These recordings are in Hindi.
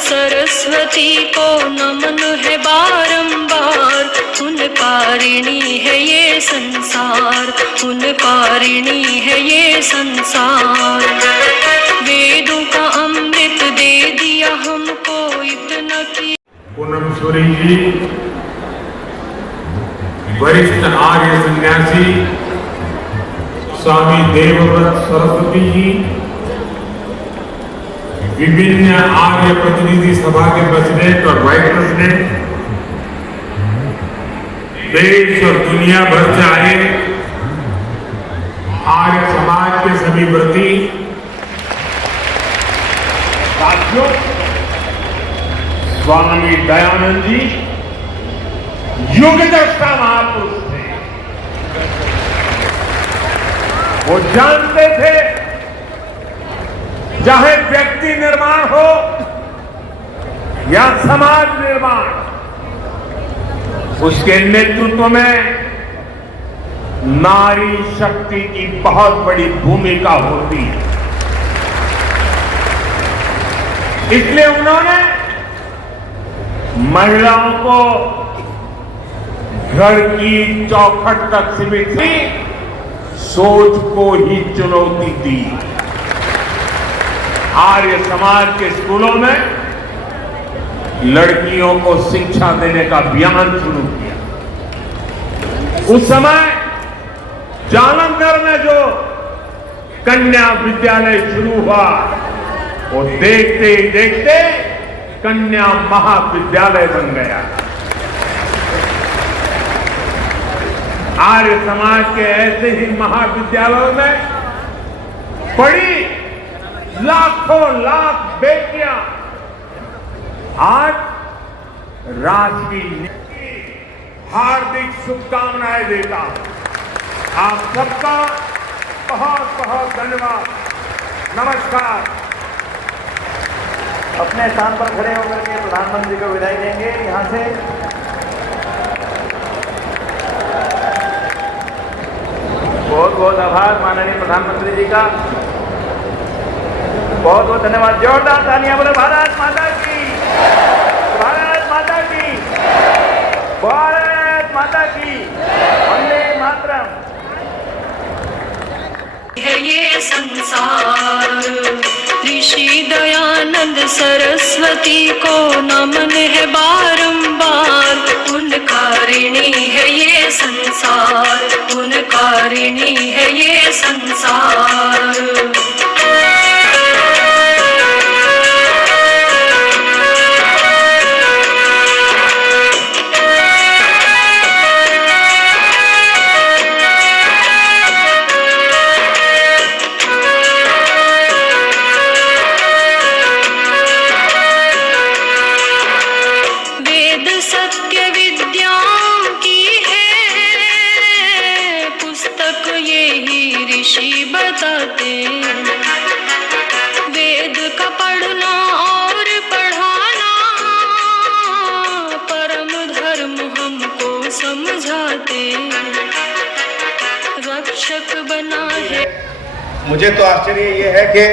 सरस्वती को नमन है बारंबार। उन कारिणी है ये संसार, उन कारिणी है ये संसार। वेदों का अमृत दे दिया हमको इतना कि पूनम सूरी जी, वरिष्ठ आर्य सन्यासी स्वामी देवव्रत सरस्वती जी, विभिन्न आर्य प्रतिनिधि सभा के प्रेसिडेंट और वाइस प्रेसिडेंट, देश और दुनिया भर से आए आर्य समाज के सभी व्रती साथियों, स्वामी दयानंद जी युगदृष्टा महापुरुष थे। वो जानते थे चाहे व्यक्ति निर्माण हो या समाज निर्माण, उसके नेतृत्व में नारी शक्ति की बहुत बड़ी भूमिका होती है। इसलिए उन्होंने महिलाओं को घर की चौखट तक सीमित सोच को ही चुनौती दी। आर्य समाज के स्कूलों में लड़कियों को शिक्षा देने का अभियान शुरू किया। उस समय जालंधर में जो कन्या विद्यालय शुरू हुआ, वो देखते ही देखते कन्या महाविद्यालय बन गया। आर्य समाज के ऐसे ही महाविद्यालयों में पढ़ी लाखों लाख बेटियां आज राष्ट्र की हार्दिक शुभकामनाएं देता हूं। आप सबका बहुत बहुत धन्यवाद। नमस्कार। अपने स्थान पर खड़े होकर के प्रधानमंत्री को विदाई देंगे। यहां से बहुत बहुत आभार माननीय प्रधानमंत्री जी का, बहुत बहुत धन्यवाद। जोरदार तालियां बोले भारत माता की, भारत माता की, भारत माता की, वंदे मातरम। है ये संसार। ऋषि दयानंद सरस्वती को नमन है बारंबार। उन कारिणी है ये संसार, उन कारिणी है ये संसार। सत्य विद्याओं की है पुस्तक, ये ही ऋषि बताते। वेद का पढ़ना और पढ़ाना परम धर्म हमको समझाते। रक्षक बना है। मुझे तो आश्चर्य ये है कि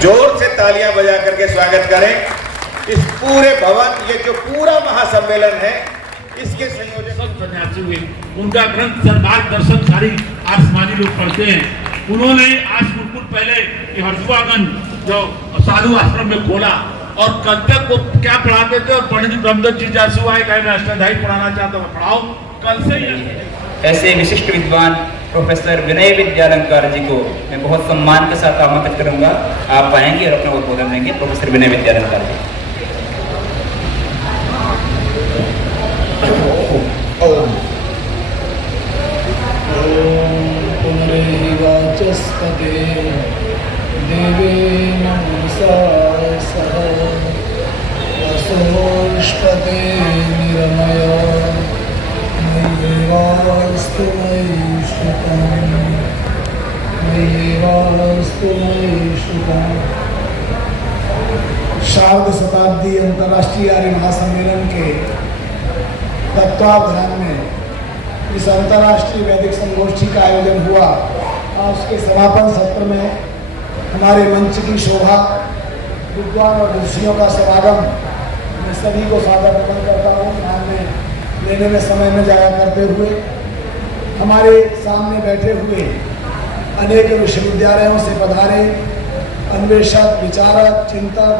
जोर से तालियां बजा करके स्वागत करें इस पूरे भवन, ये जो पूरा महासम्मेलन है, इसके संयोजक सन्यासी हुए। उनका ग्रंथ सरदार दर्शनकारी आसमानी लोग पढ़ते हैं। उन्होंने आज कुछ पहले हर्षवागंज जो साधु आश्रम में खोला और कल तक को क्या पढ़ाते थे, और पंडित ब्रह्मदत्त जी जैसे हुआ है मैं अष्टाध्यायी पढ़ाना चाहता हूँ, पढ़ाओ कल से ही। ऐसे विशिष्ट विद्वान प्रोफेसर विनय विद्यालंकार जी को मैं बहुत सम्मान के साथ आमंत्रित करूंगा। आप आएंगे और अपना उद्बोधन देंगे। प्रोफेसर विनय विद्यालंकार जी। पुनरेवाचस्पते देवेन मनसा सह वसोष्पते निरमया मय्येवास्तु मयि श्रुतं मय्येवास्तु मयि श्रुतं। शारद शताब्दी अंतर्राष्ट्रीय आर्य महासम्मेलन के तत्वावधान में इस अंतर्राष्ट्रीय वैदिक संगोष्ठी का आयोजन हुआ। आज के समापन सत्र में हमारे मंच की शोभा, विद्वान और ऋषियों का समागम, मैं सभी को सादर नमन करता हूँ। ध्यान में लेने में समय में जाया करते हुए हमारे सामने बैठे हुए अनेक विश्वविद्यालयों से पधारे अन्वेषक, विचारक, चिंतक,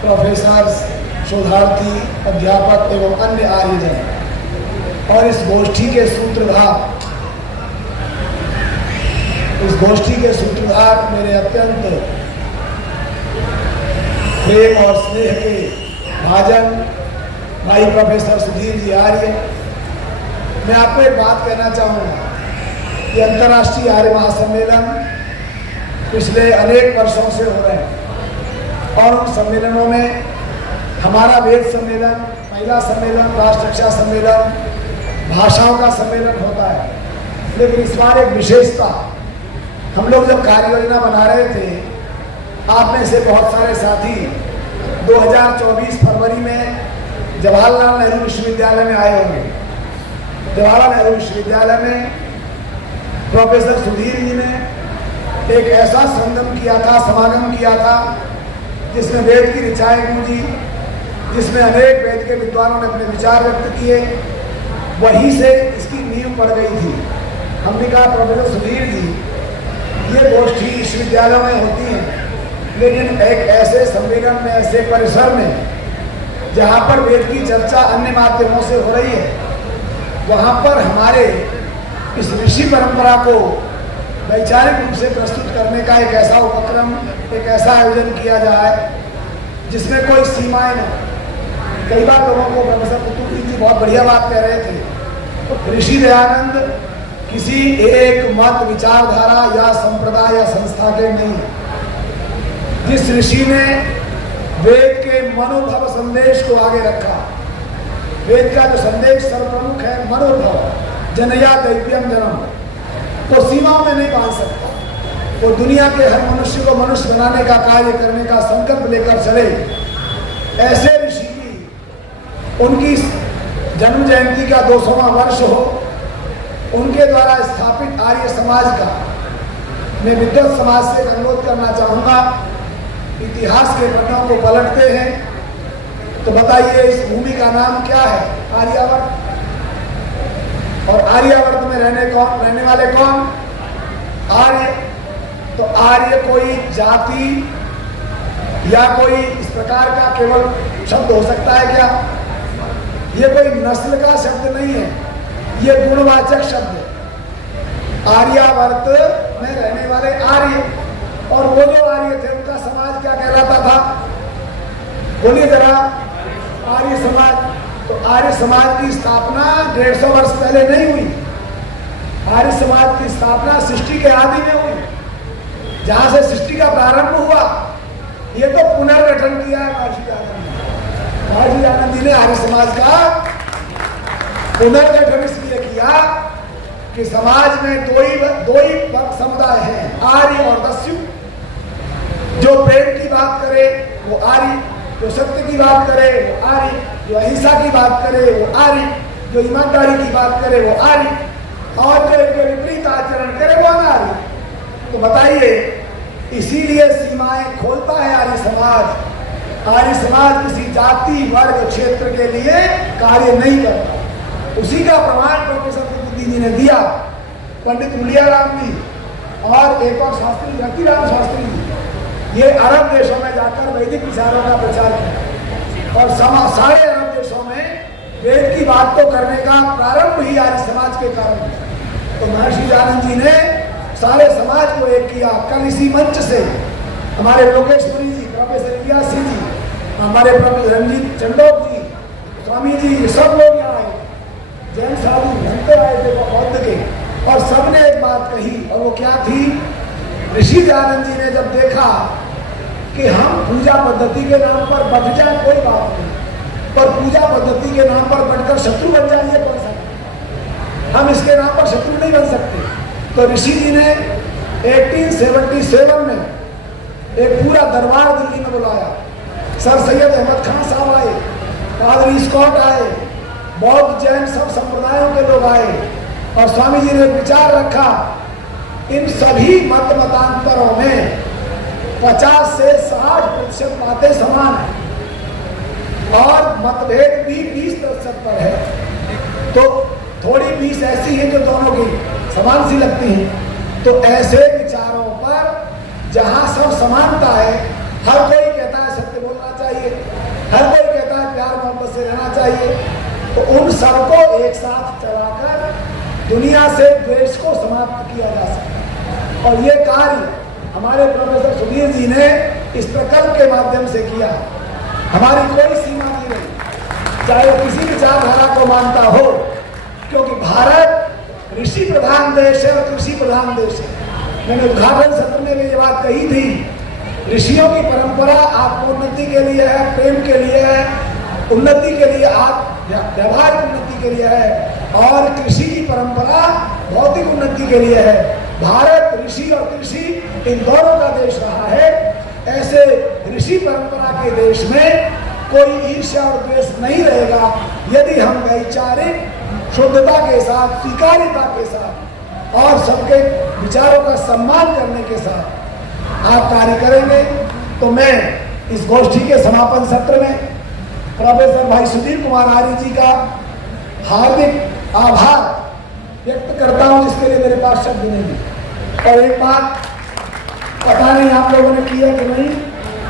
प्रोफेसर, शोधार्थी, अध्यापक एवं अन्य आर्यजन और इस गोष्ठी के सूत्रधार मेरे अत्यंत प्रेम और स्नेह के भाजन भाई प्रोफेसर सुधीर जी आर्य। मैं आपको एक बात कहना चाहूँगा कि अंतर्राष्ट्रीय आर्य महासम्मेलन पिछले अनेक वर्षों से हो रहे हैं और उन सम्मेलनों में हमारा वेद सम्मेलन, महिला सम्मेलन, राष्ट्र रक्षा सम्मेलन, भाषाओं का सम्मेलन होता है। लेकिन इस बार एक विशेषता, हम लोग जब कार्य योजना बना रहे थे, आप में से बहुत सारे साथी 2024 फरवरी में जवाहरलाल नेहरू विश्वविद्यालय में आए होंगे। जवाहरलाल नेहरू विश्वविद्यालय में प्रोफेसर सुधीर जी ने एक ऐसा समागम किया था जिसमें वेद की ऋचाएं गूंजी, जिसमें अनेक वेद के विद्वानों ने अपने विचार व्यक्त किए। वहीं से इसकी नींव पड़ गई थी। हमने कहा प्रोफेसर सुधीर जी, ये गोष्ठी विश्वविद्यालयों में होती है, लेकिन एक ऐसे सम्मेलन में, ऐसे परिसर में जहाँ पर वेद की चर्चा अन्य माध्यमों से हो रही है, वहाँ पर हमारे इस ऋषि परंपरा को वैचारिक रूप से प्रस्तुत करने का एक ऐसा उपक्रम, एक ऐसा आयोजन किया जाए जिसमें कोई सीमाएं नहीं। कई बार लोगों को प्रोफेसर कुतुबुद्दीन जी बहुत बढ़िया बात कह रहे थे, ऋषि दयानंद किसी एक मत, विचारधारा या संप्रदाय या संस्था के नहीं। जिस ऋषि ने वेद के मनोभव संदेश को आगे रखा, वेद का जो संदेश सर्वप्रमुख है, मनोभव, जनया दैव्यम जनम, तो सीमाओं में नहीं बांध सकता। वो दुनिया के हर मनुष्य को मनुष्य बनाने का कार्य करने का संकल्प लेकर चले। ऐसे ऋषि की उनकी जन्म जयंती का 200वां वर्ष हो, उनके द्वारा स्थापित आर्य समाज का मैं विद्वत समाज से अनुरोध करना चाहूँगा। इतिहास के पन्नों को पलटते हैं तो बताइए इस भूमि का नाम क्या है? आर्यावर्त। और आर्यावर्त में रहने वाले कौन? आर्य। तो आर्य कोई जाति या कोई इस प्रकार का केवल शब्द हो सकता है क्या? ये कोई नस्ल का शब्द नहीं है, ये गुणवाचक शब्द है। आर्यावर्त में रहने वाले आर्य, और वो जो आर्य थे उनका समाज क्या कहलाता था? बोलिए जरा। आर्य समाज। तो आर्य समाज की स्थापना 150 वर्ष पहले नहीं हुई। आर्य समाज की स्थापना सृष्टि के आदि में हुई। जहां से सृष्टि का प्रारंभ हुआ, ये तो पुनर्गठन किया है महर्षि दयानंद जी ने। आर्य समाज का पुनर्गठन इसलिए किया कि समाज में दो ही समुदाय हैं, आर्य और दस्यु। जो प्रेम की बात करे वो आर्य, जो सत्य की बात करे वो आर्य, जो अहिंसा की बात करे वो आर्य, जो ईमानदारी की बात करे वो आर्य, और जो इनके विपरीत आचरण करे वो अनार्य। तो बताइए, इसीलिए सीमाएं खोलता है आर्य समाज। आर्य समाज किसी जाति, वर्ग, क्षेत्र के लिए कार्य नहीं करता। उसी का प्रमाण प्रोफेसर कुतुबुद्दीन जी ने दिया। पंडित मुलियाराम जी और एक और शास्त्री रतिराम शास्त्री जी, ये अरब देशों में जाकर वैदिक विचारों का प्रचार किया, और सारे अरब देशों में वेद की बात तो करने का प्रारंभ ही आर्य समाज के कारण। तो महर्षि दयानंद जी ने सारे समाज को एक किया। कल इसी मंच से हमारे लोकेश्वरी जी, प्रोफेसर इलियासी जी, हमारे प्रोफेसर रंजीत चंडोक जी, स्वामी जी, ये सब लोग यहाँ आए, जैन साधु घंटे आए थे बौद्ध के, और सबने एक बात कही, और वो क्या थी? ऋषि दयानंद जी ने जब देखा कि हम पूजा पद्धति के नाम पर बट जाए कोई बात नहीं, पर पूजा पद्धति के नाम पर बढ़कर शत्रु बन जाए ये कौन सा? हम इसके नाम पर शत्रु नहीं बन सकते। तो ऋषि जी ने 1877 में एक पूरा दरबार दिल्ली में बुलाया। सर सैयद अहमद खान साहब आए, पादरी स्कॉट आए, बौद्ध जैन सब संप्रदायों के लोग आए और स्वामी जी ने विचार रखा इन सभी मत मतांतरों में 50 से 60% बातें समान है और मतभेद भी 20% पर है। तो थोड़ी 20 ऐसी है जो दोनों की समान सी लगती हैं। तो ऐसे विचारों पर जहां सब समानता है, हर कोई कहता है सत्य बोलना चाहिए, हर कोई कहता है प्यार मोहब्बत से रहना चाहिए, तो उन सबको एक साथ चलाकर दुनिया से द्वेष को समाप्त किया जा सकता। और ये कार्य हमारे प्रोफेसर सुधीर जी ने इस प्रकल्प के माध्यम से किया। हमारी कोई सीमा नहीं रही, चाहे किसी विचारधारा को मानता हो, क्योंकि भारत ऋषि प्रधान देश है और कृषि प्रधान देश है। मैंने उद्घाटन सत्र में ये बात कही थी, ऋषियों की परंपरा आत्मोन्नति के लिए है, प्रेम के लिए है, उन्नति के लिए, व्यवहारिक उन्नति के लिए है, और कृषि की परंपरा भौतिक उन्नति के लिए है। भारत ऋषि और कृषि इन दोनों का देश रहा है। ऐसे ऋषि परंपरा के देश में कोई ईर्ष्या और द्वेष नहीं रहेगा यदि हम वैचारिक शुद्धता के साथ, स्वीकार्यता के साथ और सबके विचारों का सम्मान करने के साथ आप कार्य करेंगे। तो मैं इस गोष्ठी के समापन सत्र में प्रोफेसर भाई सुधीर कुमार आर्य जी का हार्दिक आभार व्यक्त करता हूं, जिसके लिए मेरे पास शब्द नहीं है। और एक बात पता नहीं आप लोगों ने किया कि नहीं,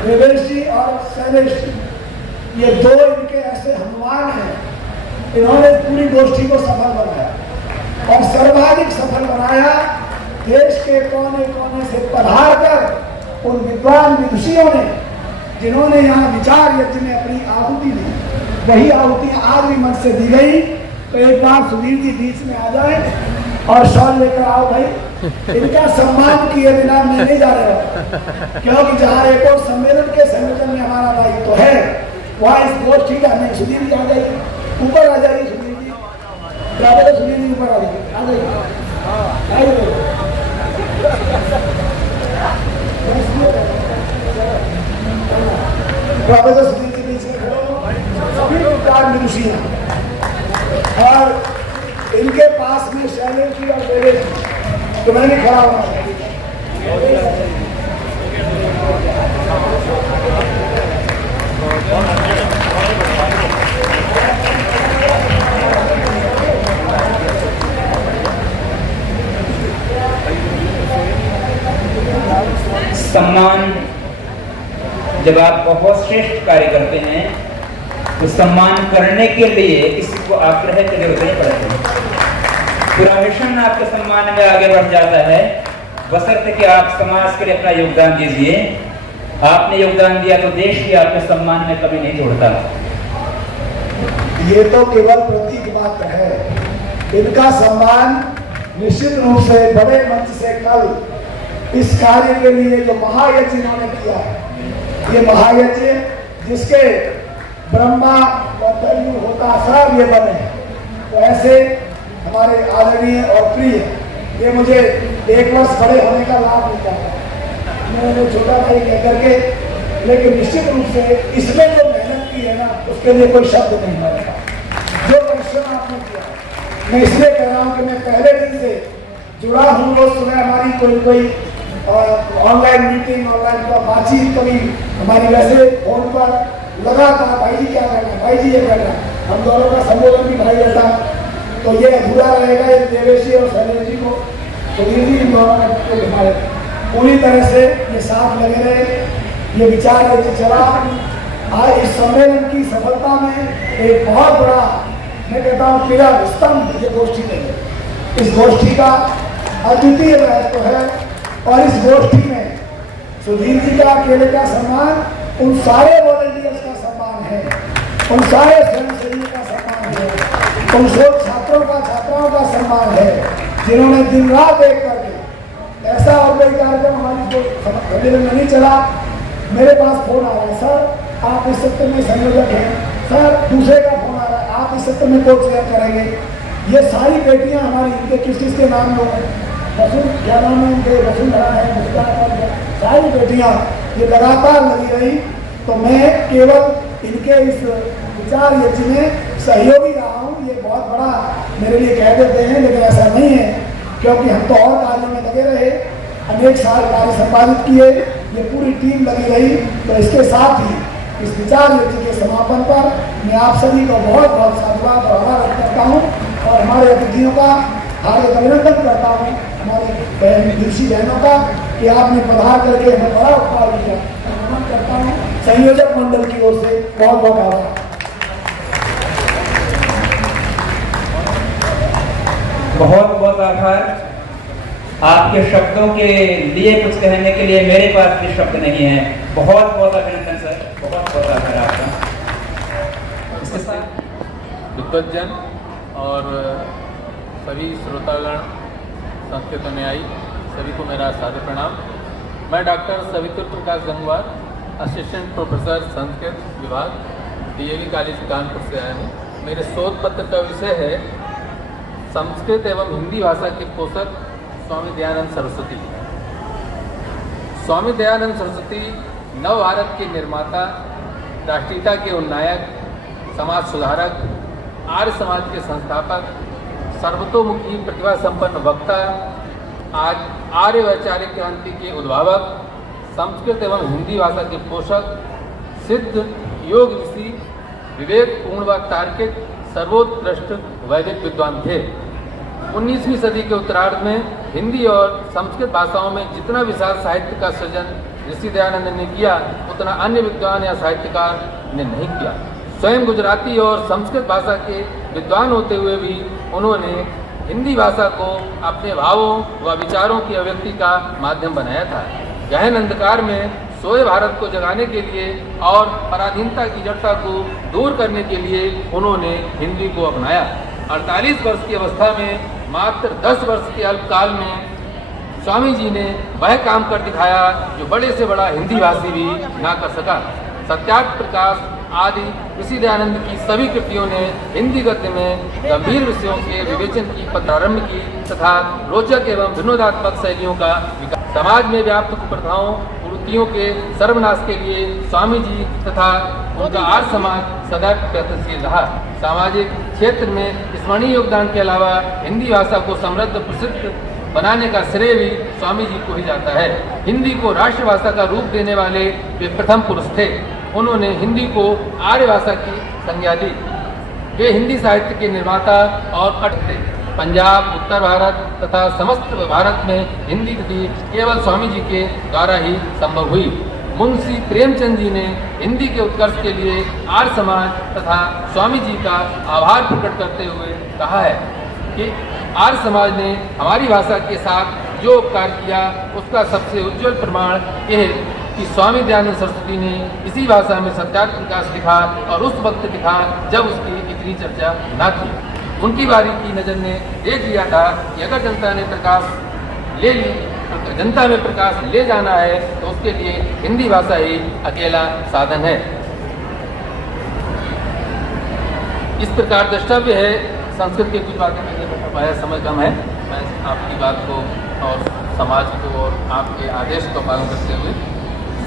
देवेश जी और शैलेश जी ये दो इनके ऐसे हनुमान हैं, इन्होंने पूरी गोष्ठी को सफल बनाया और सर्वाधिक सफल बनाया। देश के कोने कोने से पधार कर उन विद्वान विदुषियों ने, जिन्होंने यहाँ विचार यज्ञ में अपनी आहुति दी, वही आहुतियां आज भी मन से दी गई। तो एक बार सुधीर जी बीच में आ जाए और शॉल लेकर आओ भाई। इनका सम्मान किए बिना मैं नहीं जा रहा, क्योंकि जहाँ एक और सम्मेलन के संयोजन में हमारा दायित्व है, वहाँ इस गोष्ठी का नहीं। सुधीर जी आ जाइए, ऊपर आ जाइए। सुधीर जी सुधीर जी ऊपर आ जाइए, आ जाइए। प्रोफेसर सुधीर जी बीच में सभी विद्वान विदुषी हैं और इनके पास में शैलेश जी और देवेश जी, तो मैंने खड़ा हुआ सम्मान जब आप बहुत श्रेष्ठ कार्य करते हैं तो सम्मान करने के लिए किसी को आग्रह की जरूरत नहीं पड़ती। पूरा मिशन आपके सम्मान में आगे बढ़ जाता है, बशर्ते कि आप समाज के लिए अपना योगदान दीजिए। आपने योगदान दिया तो देश भी आपके सम्मान में कभी नहीं जोड़ता। ये तो केवल प्रतीक मात्र है। इनका सम्मान निश्चित रूप से बड़े मंच से कल इस कार्य के लिए जो महायज्ञ इन्होंने किया है, ये महायज्ञ जिसके ब्रह्मा बदलू होता सब ये बने, तो ऐसे हमारे आदरणीय और प्रिय, ये मुझे 1 वर्ष बड़े होने का लाभ मिलता है, मैंने छोटा भाई कह करके, लेकिन निश्चित रूप से इसमें जो मेहनत की है ना, उसके लिए कोई शब्द नहीं मिलेगा। जो परिश्रम आपने किया, मैं इसलिए कह रहा हूँ कि मैं पहले दिन से जुड़ा हूँ। रोज सुबह हमारी कोई ऑनलाइन मीटिंग, ऑनलाइन बातचीत, कभी हमारी वैसे फोन पर लगा था, भाई जी क्या करना है, भाई जी ये करना है, हम दोनों का संबोधन भी भाई रहता। तो ये अधूरा रहेगा, ये देवेश जी और शैलेश जी को, सुधीर जी इन दोनों को हमारे पूरी तरह से ये साथ लगे रहे, ये विचार लेके चला। आज इस सम्मेलन की सफलता में एक बहुत बड़ा, मैं कहता हूँ पिलर, स्तंभ ये गोष्ठी है। इस गोष्ठी का अद्वितीय महत्व है और इस गोष्ठी में सुधीर जी का, अकेले का सम्मान, उन सारे वॉलंटियर्स का सम्मान है, उन सारे स्वयंसेवियों का सम्मान है, उन सब छात्रों का, छात्राओं का सम्मान है, जिन्होंने दिन रात एक करके ऐसा और कोई कार्यक्रम हमारी सम्मेलन में नहीं चला। मेरे पास फोन आ रहा है, सर आप इस सत्र में संयोजक हैं, सर दूसरे का फोन आ रहा है, आप इस सत्र में कोर्ट शेयर करेंगे। ये सारी बेटियां हमारी, इनके किस किस के नाम लो हैं, रसूल क्या नाम है इनके, वसुंधरा है, मुस्कान है, सारी बेटियां ये लगातार लगी रही। तो मैं केवल इनके इस विचार यज्ञ में सहयोगी रहा हूँ, ये बहुत बड़ा मेरे लिए कह देते हैं, लेकिन ऐसा नहीं है, क्योंकि हम तो और कार्यों में लगे रहे, अनेक साल कार्य संपादित किए, ये पूरी टीम लगी रही। तो इसके साथ ही इस विचार यज्ञ के समापन पर मैं आप सभी को बहुत बहुत साधुवाद और आभार व्यक्त करता हूँ और हमारे अतिथियों का हार्दिक अभिनंदन करता हूँ, हमारे कृषि बहनों का, कि आपने पधार करके हमें बड़ा उपकार किया। नमन करता हूँ संयोजक मंडल की ओर से, बहुत बहुत आभार। बहुत बहुत आभार। आपके शब्दों के लिए कुछ कहने के लिए मेरे पास भी शब्द नहीं है। बहुत बहुत अभिनंदन सर, बहुत बहुत आभार आपका। इसके साथ विद्वज्जन और सभी श्रोतागण, संस्कृत अनुयायी सभी को मेरा सादर प्रणाम। मैं डॉक्टर सवित्र प्रकाश गंगवार, असिस्टेंट प्रोफेसर संस्कृत विभाग, डीएवी कॉलेज कानपुर से आया हूँ। मेरे शोध पत्र का विषय है संस्कृत एवं हिंदी भाषा के पोषक स्वामी दयानंद सरस्वती। स्वामी दयानंद सरस्वती नव भारत के निर्माता, राष्ट्रीयता के उन्नायक, समाज सुधारक, आर्य समाज के संस्थापक, सर्वतोमुखी प्रतिभा संपन्न वक्ता, आज आर्य वैचारिक क्रांति के उद्भावक, संस्कृत एवं हिंदी भाषा के पोषक, सिद्ध योग ऋषि, विवेकपूर्ण व तार्किक सर्वोत्कृष्ट वैदिक विद्वान थे। 19वीं सदी के उत्तरार्ध में हिंदी और संस्कृत भाषाओं में जितना विशाल साहित्य का सृजन ऋषि दयानंद ने किया, उतना अन्य विद्वान या साहित्यकार ने नहीं किया। स्वयं गुजराती और संस्कृत भाषा के विद्वान होते हुए भी उन्होंने हिंदी भाषा को अपने भावों व विचारों की अभिव्यक्ति का माध्यम बनाया था। गहन अंधकार में सोए भारत को जगाने के लिए और पराधीनता की जड़ता को दूर करने के लिए उन्होंने हिंदी को अपनाया। 48 वर्ष की अवस्था में मात्र 10 वर्ष के अल्पकाल में स्वामी जी ने वह काम कर दिखाया जो बड़े से बड़ा हिंदी भाषी भी ना कर सका। सत्यार्थ प्रकाश आदि ऋषि दयानंद की सभी कृतियों ने हिंदी गद्य में गंभीर विषयों के विवेचन की प्रारंभ की तथा रोचक एवं विनोदात्मक शैलियों का विकास। समाज में व्याप्त कुप्रथाओं कुरीतियों के सर्वनाश के लिए स्वामी जी तथा उनका आर्य समाज सदैव प्रयत्नशील रहा। सामाजिक क्षेत्र में स्मरणीय योगदान के अलावा हिंदी भाषा को समृद्ध प्रसिद्ध बनाने का श्रेय भी स्वामी जी को ही जाता है। हिंदी को राष्ट्रभाषा का रूप देने वाले वे प्रथम पुरुष थे। उन्होंने हिंदी को आर्य भाषा की संज्ञा दी। वे हिंदी साहित्य के निर्माता और कट थे। पंजाब, उत्तर भारत तथा समस्त भारत में हिंदी कृति केवल स्वामी जी के द्वारा ही संभव हुई। मुंशी प्रेमचंद जी ने हिंदी के उत्कर्ष के लिए आर्य समाज तथा स्वामी जी का आभार प्रकट करते हुए कहा है कि आर्य समाज ने हमारी भाषा के साथ जो उपकार किया उसका सबसे उज्जवल प्रमाण यह है कि स्वामी दयानंद सरस्वती ने इसी भाषा में सत्यार्थ प्रकाश लिखा और उस वक्त लिखा जब उसकी इतनी चर्चा न थी। उनकी बारी की नज़र ने देख लिया था कि अगर जनता में प्रकाश ले जाना है तो उसके लिए हिंदी भाषा ही अकेला साधन है। इस प्रकार द्रष्टव्य है। संस्कृत की कुछ बातें मैंने बता पाया, समय कम है। मैं आपकी बात को और समाज को और आपके आदेश को पालन करते हुए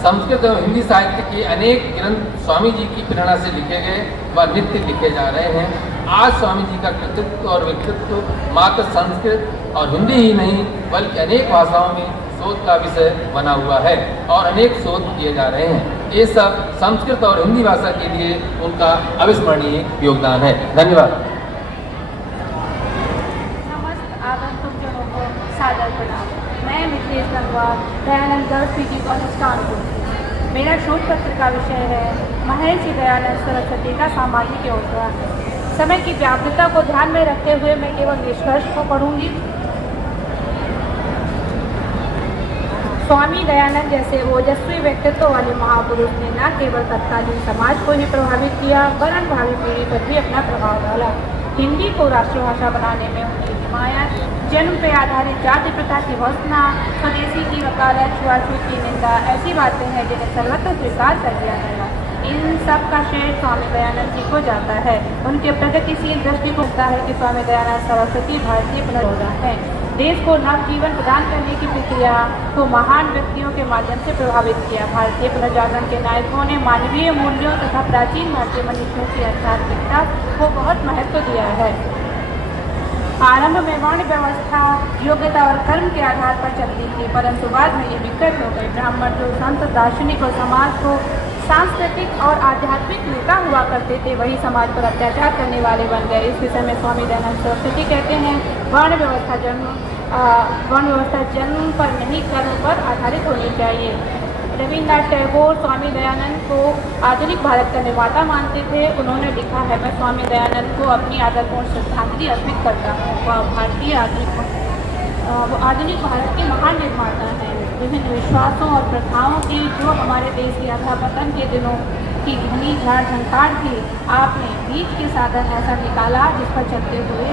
संस्कृत और हिंदी साहित्य के अनेक ग्रंथ स्वामी जी की प्रेरणा से लिखे गए व नित्य लिखे जा रहे हैं। आज स्वामी जी का कृतित्व और व्यक्तित्व मात्र संस्कृत और हिंदी ही नहीं बल्कि अनेक भाषाओं में शोध का विषय बना हुआ है और अनेक शोध किए जा रहे हैं। ये सब संस्कृत और हिंदी भाषा के लिए उनका अविस्मरणीय योगदान है। धन्यवाद। समस्त आगंतुकजनों को सादर प्रणाम। मैं Mithilesh Gangwar, Dayanand girls PG college Kanpur. मेरा शोध पत्र का विषय है महर्षि दयानंद सरस्वती का सामाजिक योगदान। समय की व्याप्तता को ध्यान में रखते हुए मैं केवल निष्कर्ष को पढ़ूंगी। स्वामी दयानंद जैसे ओजस्वी व्यक्तित्व वाले महापुरुष ने न केवल तत्कालीन समाज को ही प्रभावित किया वरन भावी पीढ़ी पर भी अपना प्रभाव डाला। हिंदी को राष्ट्रभाषा बनाने में उनकी हिमायत, जन्म पे आधारित जाति प्रथा की भर्त्सना, स्वदेशी की वकालत, छुआछूत की निंदा ऐसी बातें हैं जिन्हें सर्वत्र स्वीकार कर दिया गया। इन सब का श्रेय स्वामी दयानंद जी को जाता है। उनके प्रगतिशील दृष्टिकोण होता है कि स्वामी दयानंद सरस्वती भारतीय पुनर्जोड़ा है। देश को नवजीवन प्रदान करने की प्रक्रिया को महान व्यक्तियों के माध्यम से प्रभावित किया। भारतीय पुनर्जागरण के नायकों ने मानवीय मूल्यों तथा प्राचीन भारतीय मनुष्यों की आध्यात्मिकता को बहुत महत्व दिया है। आरंभ में वर्ण व्यवस्था योग्यता और कर्म के आधार पर चलती थी, परंतु बाद में ये विकट हो गई। ब्राह्मण जो संत दार्शनिक और समाज को सांस्कृतिक और आध्यात्मिक नेता हुआ करते थे, वही समाज पर अत्याचार करने वाले बन गए। इस विषय में स्वामी दयानंद सरस्वती कहते हैं, वर्ण व्यवस्था जन्म पर नहीं कर्म पर आधारित होनी चाहिए। रविन्द्रनाथ टैगोर स्वामी दयानंद को आधुनिक भारत का निर्माता मानते थे। उन्होंने लिखा है, मैं स्वामी दयानंद को अपनी आदरपूर्ण श्रद्धांजलि अर्पित करता हूँ। वो आधुनिक भारत के महान निर्माता हैं। विभिन्न विश्वासों और प्रथाओं की जो हमारे देश की अधःपतन के दिनों की घनी झाड़ झंकार थी, आपने बीच के साधन ऐसा निकाला जिस पर चलते हुए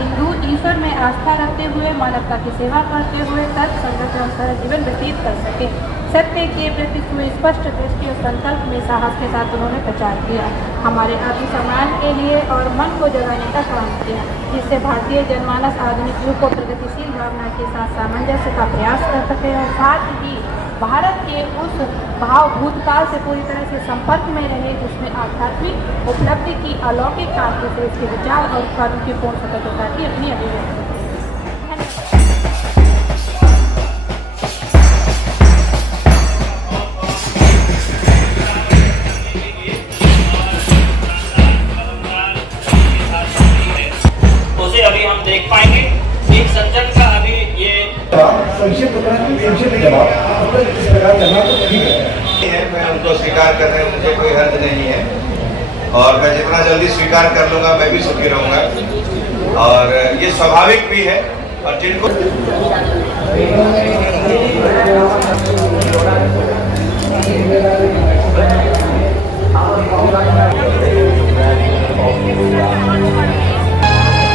हिंदू ईश्वर में आस्था रखते हुए मानवता की सेवा करते हुए तर्क संगत अनुसार जीवन व्यतीत कर सके। सत्य के प्रति सुस्पष्ट दृष्टि और संकल्प में साहस के साथ उन्होंने प्रचार किया, हमारे आत्मसम्मान के लिए और मन को जगाने का काम किया, जिससे भारतीय जनमानस आधुनिक युग को प्रगतिशील भावना के साथ सामंजस्य का प्रयास कर सके और साथ ही भारत के उस भाव भूतकाल से पूरी तरह से संपर्क में रहे जिसमें आध्यात्मिक उपलब्धि की अलौकिक कांति से इसके विचार और कर्म की पूर्ण स्वतंत्रता की अपनी अभिव्यक्ति। उसे अभी हम देख पाएंगे। एक सज्जन का अभी ये संक्षिप्त जवाब इस प्रकार करना तो ठीक है, मैं उनको स्वीकार करने में मुझे कोई हर्ज नहीं है और मैं जितना जल्दी स्वीकार कर लूंगा मैं भी सुखी रहूंगा और ये स्वाभाविक भी है। और जिनको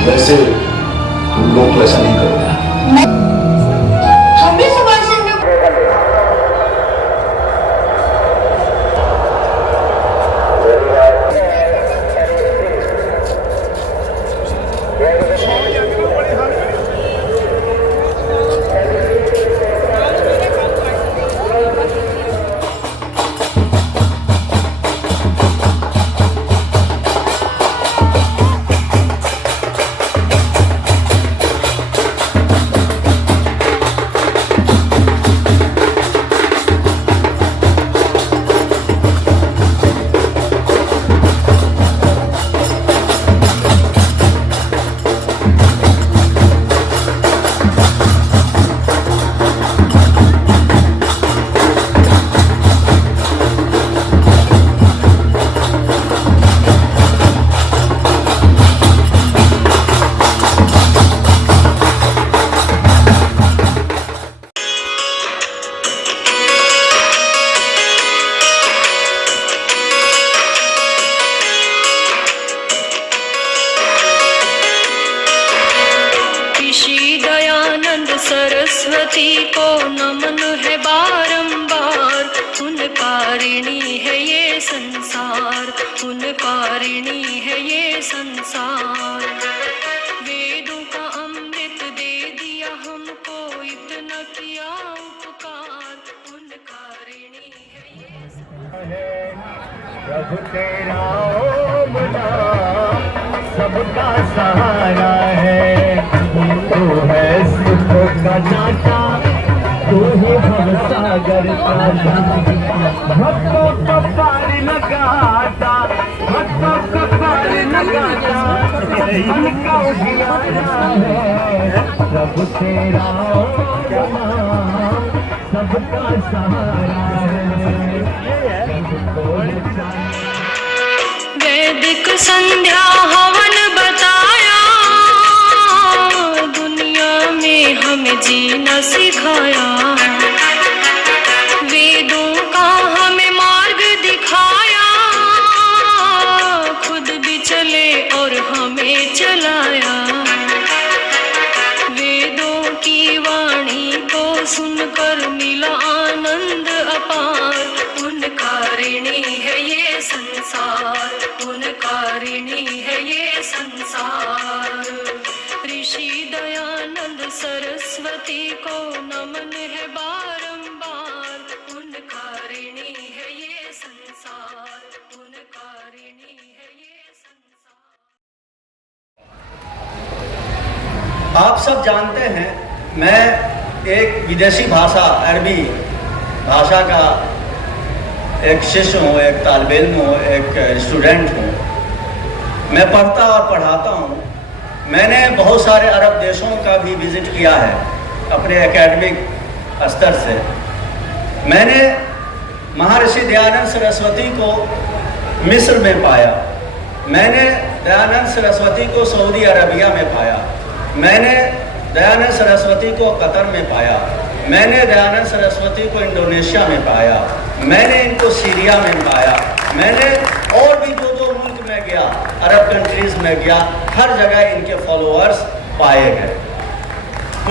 वैसे तुम लोग तो ऐसा नहीं करोगे। हम भी सुभाष चंद्र सरस्वती को नमन है बारंबार, उन कारिणी है ये संसार, उन कारिणी है ये संसार। वेदों का अमृत दे दिया हमको, इतना किया उपकार, उन कारिणी है ये। प्रभु तेरा ओम नाम सबका सहारा है, तू है सुख का दाता, तू ही भवसागर का भक्तों को पार लगाता, भक्तों को पार लगाता, उनका उजियारा है। प्रभु तेरा ओम नाम सबका सहारा है। वैदिक संध्या हवन बताया, दुनिया में हमें जीना सिखाया, वेदों का हमें मार्ग दिखाया, खुद भी चले और हमें चलाया। वेदों की वाणी को सुनकर मिला आनंद अपार, उन उनका ऋणी है ये संसार, उनका ऋणी है ये संसार। ऋषि दयानंद सरस्वती को नमन है बारंबार, उनका ऋणी है ये संसार, उनका ऋणी है ये संसार। आप सब जानते हैं मैं एक विदेशी भाषा अरबी भाषा का एक शिष्य हूँ, एक तालिब इल्म हूँ, एक स्टूडेंट हूँ। मैं पढ़ता और पढ़ाता हूँ। मैंने बहुत सारे अरब देशों का भी विज़िट किया है अपने एकेडमिक स्तर से। मैंने महर्षि दयानंद सरस्वती को मिस्र में पाया, मैंने दयानंद सरस्वती को सऊदी अरबिया में पाया, मैंने दयानंद सरस्वती को कतर में पाया, मैंने दयानंद सरस्वती को इंडोनेशिया में पाया, मैंने इनको सीरिया में पाया, मैंने और भी दो मुल्क में गया, अरब कंट्रीज़ में गया, हर जगह इनके फॉलोअर्स पाए गए।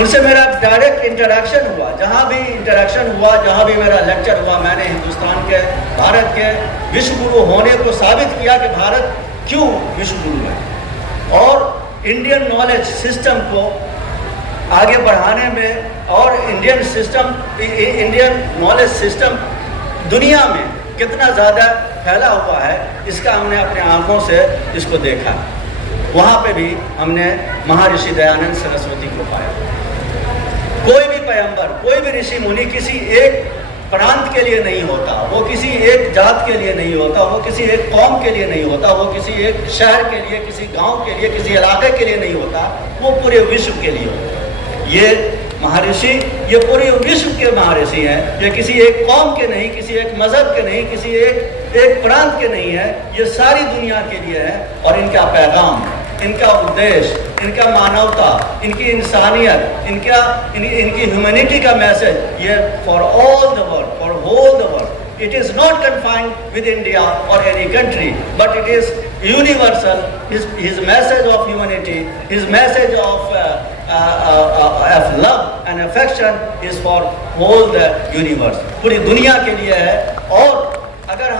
उनसे मेरा डायरेक्ट इंटरेक्शन हुआ, जहाँ भी इंटरेक्शन हुआ, जहाँ भी मेरा लेक्चर हुआ, मैंने हिंदुस्तान के, भारत के विश्व गुरु होने को साबित किया कि भारत क्यों विश्व गुरु है, और इंडियन नॉलेज सिस्टम को आगे बढ़ाने में और इंडियन नॉलेज सिस्टम दुनिया में कितना ज़्यादा फैला हुआ है, इसका हमने अपने आंखों से इसको देखा। वहाँ पे भी हमने महर्षि दयानंद सरस्वती को पाया। कोई भी पैगंबर, कोई भी ऋषि मुनि किसी एक प्रांत के लिए नहीं होता, वो किसी एक जात के लिए नहीं होता, वो किसी एक कौम के लिए नहीं होता, वो किसी एक शहर के लिए, किसी गांव के लिए, किसी इलाके के लिए नहीं होता, वो पूरे विश्व के लिए होता। ये महर्षि, ये पूरे विश्व के महर्षि हैं। ये किसी एक कौम के नहीं, किसी एक मजहब के नहीं, किसी एक प्रांत के नहीं है, ये सारी दुनिया के लिए है। और इनका पैगाम, इनका उद्देश्य, इनका मानवता, इनकी इंसानियत, इनकी ह्यूमैनिटी का मैसेज, ये for all the world, for whole the world. It is not confined with India or any country, but it is universal. His message of humanity, his message of love and affection is for whole the universe. पूरी दुनिया के लिए है। और अगर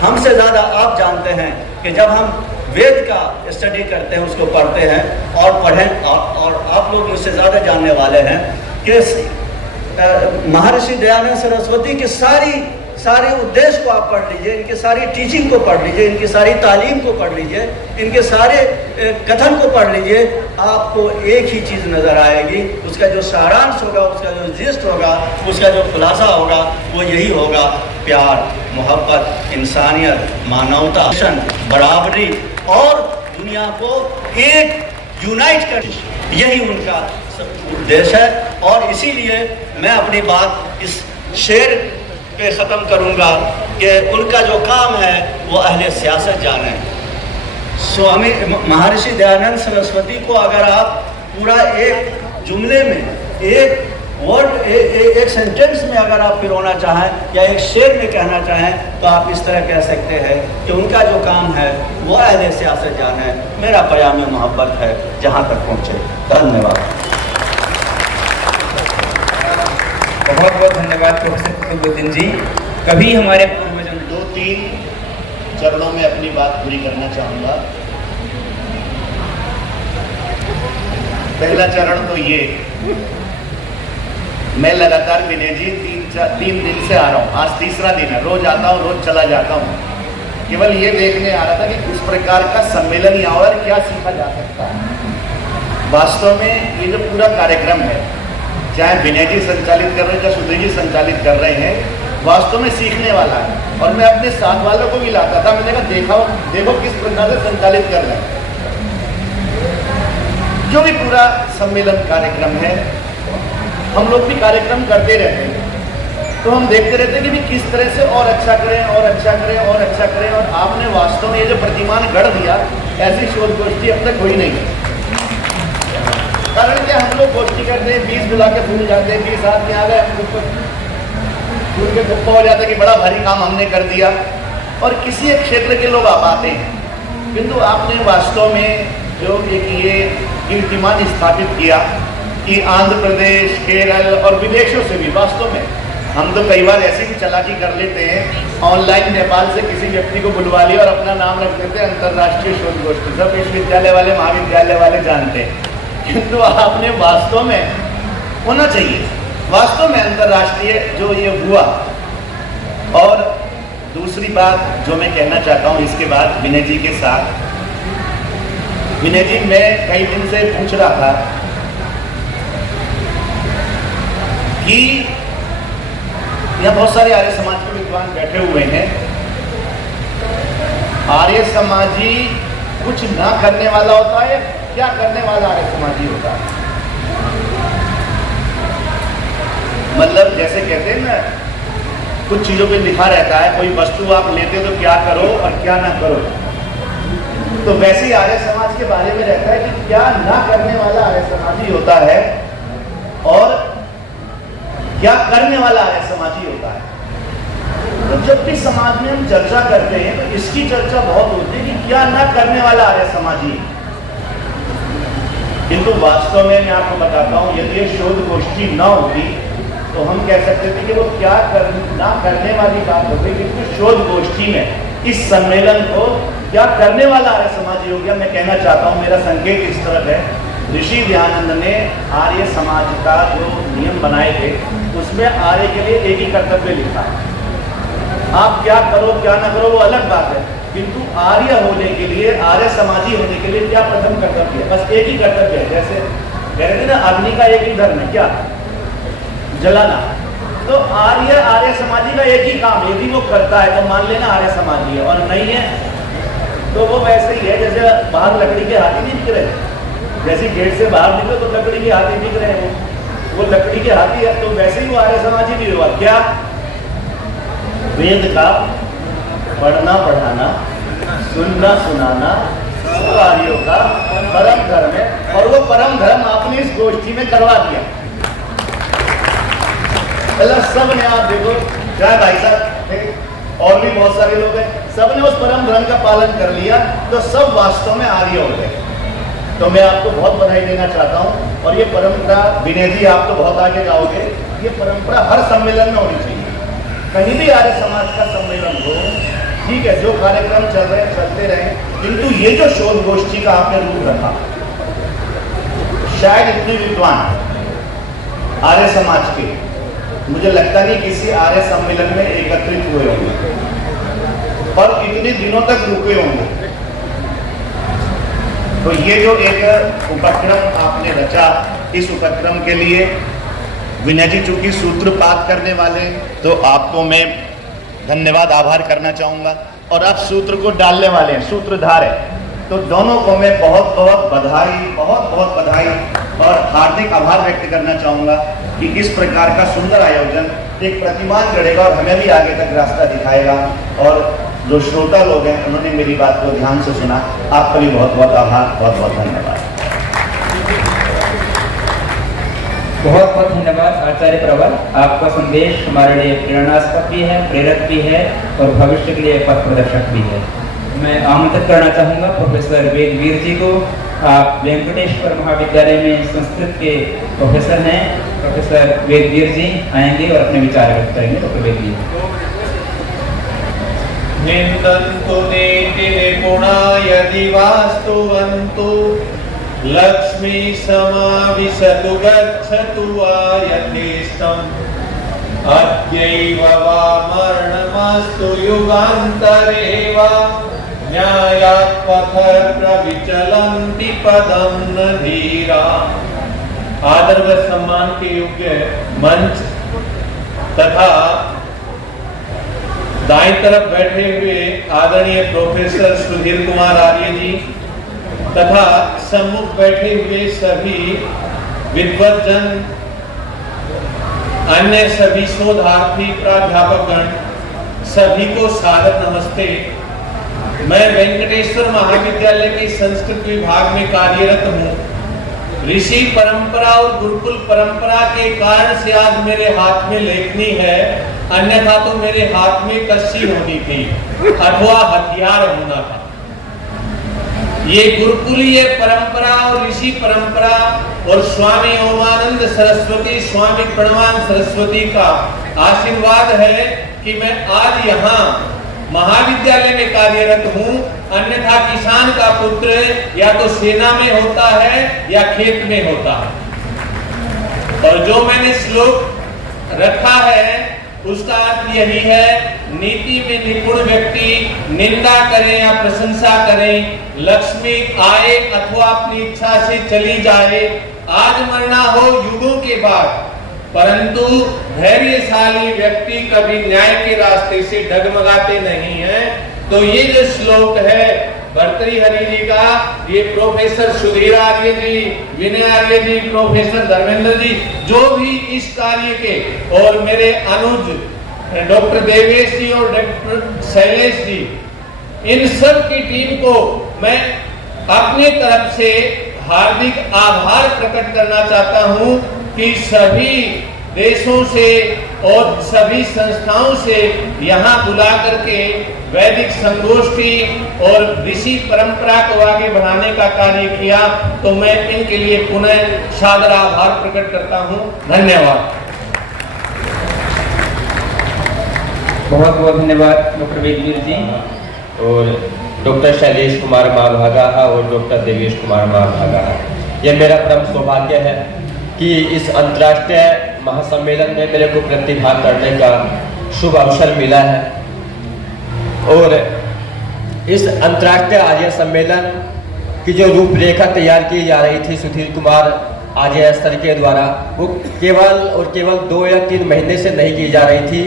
हमसे ज़्यादा आप जानते हैं कि जब हम वेद का स्टडी करते हैं, उसको पढ़ते हैं और पढ़ें, और आप लोग मुझसे ज़्यादा जानने वाले हैं कि महर्षि दयानंद सरस्वती के सारे उद्देश्य को आप पढ़ लीजिए, इनके सारी टीचिंग को पढ़ लीजिए, इनकी सारी तालीम को पढ़ लीजिए, इनके सारे कथन को पढ़ लीजिए, आपको एक ही चीज़ नज़र आएगी। उसका जो सारांश होगा, उसका जो जिस्ट होगा, उसका जो खुलासा होगा, वो यही होगा: प्यार, मोहब्बत, इंसानियत, मानवता, बराबरी और दुनिया को एक यूनाइट कर, यही उनका उद्देश्य है। और इसीलिए मैं अपनी बात इस शेर पे ख़त्म करूँगा कि उनका जो काम है वो अहले सियासत जाने। स्वामी महर्षि दयानंद सरस्वती को अगर आप पूरा एक जुमले में, एक वर्ड, एक सेंटेंस में अगर आप पिरोना चाहें या एक शेर में कहना चाहें, तो आप इस तरह कह सकते हैं कि उनका जो काम है वो अहले सियासत जाने। मेरा पैगाम मोहब्बत है जहाँ तक पहुँचे। धन्यवाद। बहुत बहुत धन्यवाद प्रोफेसर कुतुबुद्दीन जी। कभी हमारे पूर्वजों 2-3 चरणों में अपनी बात पूरी करना चाहूँगा। पहला चरण तो ये, मैं लगातार विनय जी 3 दिन से आ रहा हूँ, आज तीसरा दिन है, रोज आता हूँ, रोज चला जाता हूँ। केवल ये देखने आ रहा था कि किस प्रकार का सम्मेलन यहाँ और क्या सीखा जा सकता है। वास्तव में ये जो पूरा कार्यक्रम है, चाहे विनय जी संचालित कर रहे हैं, चाहे सुधीर जी संचालित कर रहे हैं, वास्तव में सीखने वाला है। और मैं अपने साथ वालों को भी लाता था, मैंने कहा देखो किस प्रकार से संचालित कर रहे हैं। जो भी पूरा सम्मेलन कार्यक्रम है, हम लोग भी कार्यक्रम करते रहते हैं, तो हम देखते रहते हैं कि भी किस तरह से और अच्छा करें और अच्छा करें और अच्छा करें। और आपने वास्तव में ये जो प्रतिमान गढ़ दिया, ऐसी शोध गोष्ठी अब तक हुई नहीं है। कारण क्या, हम लोग गोष्ठी करते हैं, 20 बुला के भूल जाते हैं, 20 आदमी आ गए, भूल के गुप्पा हो जाता है कि बड़ा भारी काम हमने कर दिया, और किसी एक क्षेत्र के लोग आप आते हैं। किंतु आपने वास्तव में जो ये कीर्तिमान स्थापित किया कि आंध्र प्रदेश, केरल और विदेशों से भी वास्तव में हम तो कई बार ऐसी भी चालाकी कर लेते हैं, ऑनलाइन नेपाल से किसी व्यक्ति को बुलवा लिया और अपना नाम रख देते हैं अंतर्राष्ट्रीय शोध गोष्ठी। सब विश्वविद्यालय वाले, महाविद्यालय वाले जानते हैं, किंतु आपने वास्तव में होना चाहिए, वास्तव में अंतर्राष्ट्रीय जो ये हुआ। और दूसरी बात जो मैं कहना चाहता हूँ इसके बाद विनय जी के साथ, विनय जी मैं कई दिन से पूछ रहा था कि यहाँ बहुत सारे आर्य समाज के विद्वान बैठे हुए हैं, आर्य समाजी कुछ ना करने वाला होता है, क्या करने वाला आर्य समाजी होता है? मतलब जैसे कहते हैं ना, कुछ चीजों पे लिखा रहता है, कोई वस्तु आप लेते हो तो क्या करो और क्या ना करो, तो वैसे ही आर्य समाज के बारे में रहता है कि क्या ना करने वाला आर्य समाजी होता है और क्या करने वाला आर्य समाजी होता है। तो जब भी समाज में हम चर्चा करते हैं तो इसकी चर्चा बहुत होती है कि क्या ना करने वाला आर्य समाजी है। किंतु वास्तव में मैं आपको बताता हूं, यदि ये शोध गोष्ठी न होती तो हम कह सकते थे कि वो क्या ना करने वाली बात हो गई, क्योंकि शोध गोष्ठी में इस सम्मेलन को क्या करने वाला आर्य समाजी हो गया। मैं कहना चाहता हूं, मेरा संकेत इस तरफ है, ऋषि दयानंद ने आर्य समाज का जो नियम बनाए थे उसमें आर्य के लिए एक ही कर्तव्य लिखा है। आप क्या करो क्या ना करो वो अलग बात है, किंतु आर्य होने के लिए, आर्य समाजी होने के लिए क्या प्रथम कर्तव्य है? बस एक ही कर्तव्य है। जैसे कह रहे थे ना, अग्नि का एक ही धर्म है, क्या? जलाना। तो आर्य समाजी का एक ही काम, यदि वो करता है तो मान लेना आर्य समाजी है, और नहीं है तो वो वैसे ही है जैसे बाहर लकड़ी के हाथी नहीं दिख रहे, जैसे गेट से बाहर निकले तो लकड़ी के हाथी दिख रहे हैं, वो लकड़ी के हाथी है, तो वैसे ही वो आर्य समाजी भी हुआ। क्या? वेद का पढ़ना पढ़ाना, सुनना सुनाना आर्यों का परम धर्म है, और वो परम धर्म आपने इस गोष्ठी में करवा दिया। सब ने, आप देखो चाहे भाई साहब थे और भी बहुत सारे लोग हैं, सब ने उस परम धर्म का पालन कर लिया, तो सब वास्तव में आर्य हो गए। तो मैं आपको बहुत बधाई देना चाहता हूं, और ये परंपरा, विनय जी आप तो बहुत आगे जाओगे, ये परंपरा हर सम्मेलन में होनी चाहिए। कहीं भी आर्य समाज का सम्मेलन हो, ठीक है, जो कार्यक्रम चल रहे हैं चलते रहे, किंतु ये जो शोध गोष्ठी का आपने रूप रखा, शायद इतने विद्वान आर्य समाज के मुझे लगता नहीं किसी आर्य सम्मेलन में एकत्रित हुए होंगे और इतने दिनों तक रुके होंगे। तो ये जो एक उपक्रम आपने रचा, इस उपक्रम के लिए विनय जी चूंकि सूत्रपात करने वाले, तो आपको मैं धन्यवाद आभार करना चाहूँगा, और आप सूत्र को डालने वाले हैं, सूत्रधार है, तो दोनों को मैं बहुत बहुत बधाई और हार्दिक आभार व्यक्त करना चाहूँगा कि इस प्रकार का सुंदर आयोजन एक प्रतिमान गढ़ेगा और हमें भी आगे तक रास्ता दिखाएगा। और जो श्रोता लोग हैं उन्होंने मेरी बात को ध्यान से सुना, आपका भी बहुत बहुत आभार, बहुत बहुत धन्यवाद। बहुत बहुत धन्यवाद आचार्य प्रबल, आपका संदेश हमारे लिए प्रेरणास्पद भी है, प्रेरक भी है, और भविष्य के लिए पथ प्रदर्शक भी है। मैं आमंत्रित करना चाहूँगा प्रोफेसर वेदवीर जी को। आप वेंकटेश्वर महाविद्यालय में संस्कृत के प्रोफेसर हैं। प्रोफेसर वेदवीर जी आएंगे और अपने विचार व्यक्त करेंगे। डॉक्टर वेदवीर। निन्दन्तु नेति निपुणा यदि वास्तुवन्तु, लक्ष्मी समाविशतु गच्छतु आयतेष्टम्, अद्यैव वा मरणमस्तु युगान्तरे वा, न्यायात् पथः प्रविचलन्ति पदं न धीरा। आदर व सम्मान के योग्य मंच तथा दाईं तरफ बैठे हुए आदरणीय प्रोफेसर सुधीर कुमार आर्य जी तथा सम्मुख बैठे हुए सभी विद्वज्जन, अन्य सभी शोधार्थी, प्राध्यापकगण, सभी को सादर नमस्ते। मैं वेंकटेश्वर महाविद्यालय के संस्कृत विभाग में कार्यरत हूँ। ऋषि परंपरा और गुरुकुल परंपरा के कारण से आज मेरे हाथ में लेखनी है, अन्यथा तो मेरे हाथ में कस्सी होनी थी अथवा हथियार होना था। ये गुरुकुलीय परंपरा और ऋषि परंपरा और स्वामी ओमानंद सरस्वती, स्वामी प्रणवान सरस्वती का आशीर्वाद है कि मैं आज यहाँ महाविद्यालय में कार्यरत हूँ। अन्यथा किसान का पुत्र या तो सेना में होता है या खेत में होता है। और जो मैंने श्लोक रखा है उसका अर्थ यही है, नीति में निपुण व्यक्ति निंदा करे या प्रशंसा करे, लक्ष्मी आए अथवा अपनी इच्छा से चली जाए, आज मरना हो युगों के बाद, परंतु धैर्यशाली व्यक्ति कभी न्याय के रास्ते से डगमगाते नहीं हैं। तो ये जो श्लोक है भर्तृहरि जी का, ये प्रोफेसर सुधीर आर्य जी, विनय आर्य जी, प्रोफेसर धर्मेंद्र जी, जो भी इस कार्य के, और मेरे अनुज डॉक्टर देवेश जी और डॉक्टर शैलेश जी, इन सब की टीम को मैं अपनी तरफ से हार्दिक आभार प्रकट करना चाहता हूं कि सभी देशों से और सभी संस्थाओं से यहाँ बुला करके वैदिक संगोष्ठी और ऋषि परंपरा को आगे बढ़ाने का कार्य किया। तो मैं इनके लिए पुनः सादर आभार प्रकट करता हूँ। धन्यवाद। बहुत बहुत धन्यवाद डॉक्टर वेदवीर जी और डॉक्टर शैलेश कुमार महाभागा और डॉक्टर देवेश कुमार महाभागा। यह मेरा परम सौभाग्य है कि इस अंतर्राष्ट्रीय महासम्मेलन में मेरे को प्रतिभाग करने का शुभ अवसर मिला है। और इस अंतर्राष्ट्रीय आर्य सम्मेलन की जो रूपरेखा तैयार की जा रही थी सुधीर कुमार आर्य सर के द्वारा, वो केवल 2 या 3 महीने से नहीं की जा रही थी,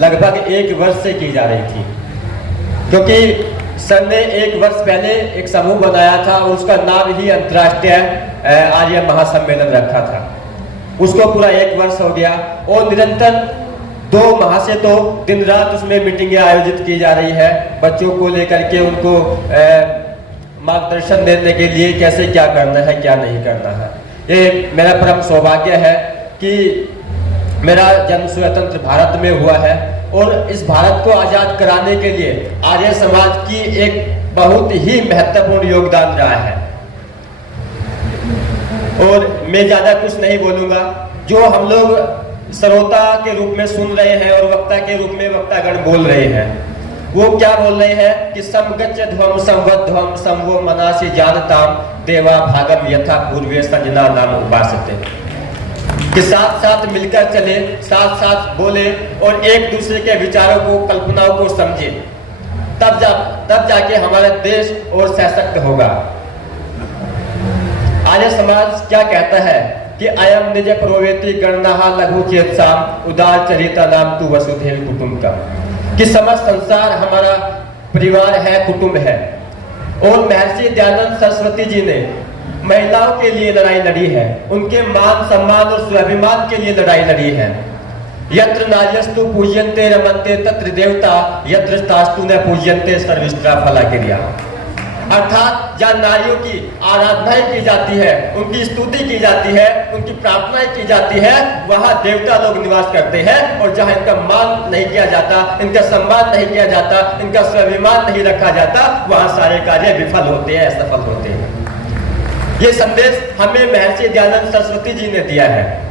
लगभग 1 वर्ष से की जा रही थी। क्योंकि सर ने 1 वर्ष पहले एक समूह बनाया था और उसका नाम ही अंतर्राष्ट्रीय आर्य महासम्मेलन रखा था। उसको पूरा 1 वर्ष हो गया और निरंतर 2 माह से तो दिन रात उसमें मीटिंगें आयोजित की जा रही है, बच्चों को लेकर के उनको मार्गदर्शन देने के लिए कैसे क्या करना है क्या नहीं करना है। ये मेरा परम सौभाग्य है कि मेरा जन्म स्वतंत्र भारत में हुआ है और इस भारत को आजाद कराने के लिए आर्य समाज की एक बहुत ही महत्वपूर्ण योगदान रहा है। और मैं ज्यादा कुछ नहीं बोलूंगा, जो हम लोग श्रोता के रूप में सुन रहे हैं और वक्ता के रूप में वक्तागण बोल रहे हैं, वो क्या बोल रहे हैं कि समगच्छ ध्वम संवध्वम समवो मनासि जानताम देवा भागम यथा पूर्वे संजना नाम उपासते, कि साथ साथ मिलकर चले, साथ साथ बोले और एक दूसरे के विचारों को कल्पनाओं को समझे, तब जाके हमारा देश और सशक्त होगा। आर्य समाज क्या कहता है कि अयम निज प्रोवेति गणना लघु चेतसाम उदार चरिता नाम तू वसुधैव कुटुंबकम, कि समस्त संसार हमारा परिवार है, कुटुंब है। और महर्षि दयानंद सरस्वती जी ने महिलाओं के लिए लड़ाई लड़ी है, उनके मान सम्मान और स्वाभिमान के लिए लड़ाई लड़ी है। यत्र नार्यस्तु पूज्यन्ते रमन्ते तत्र देवता यत्र तास्तु न पूज्यन्ते सर्विष्ठा फलाक्रिया, अर्थात जहाँ नारियों की आराधनाएं की जाती है, उनकी स्तुति की जाती है, उनकी प्रार्थनाएं की जाती है, वहाँ देवता लोग निवास करते हैं। और जहाँ इनका मान नहीं किया जाता, इनका सम्मान नहीं किया जाता, इनका स्वाभिमान नहीं रखा जाता, वहाँ सारे कार्य विफल होते हैं, असफल होते हैं। ये संदेश हमें महर्षि दयानंद सरस्वती जी ने दिया है।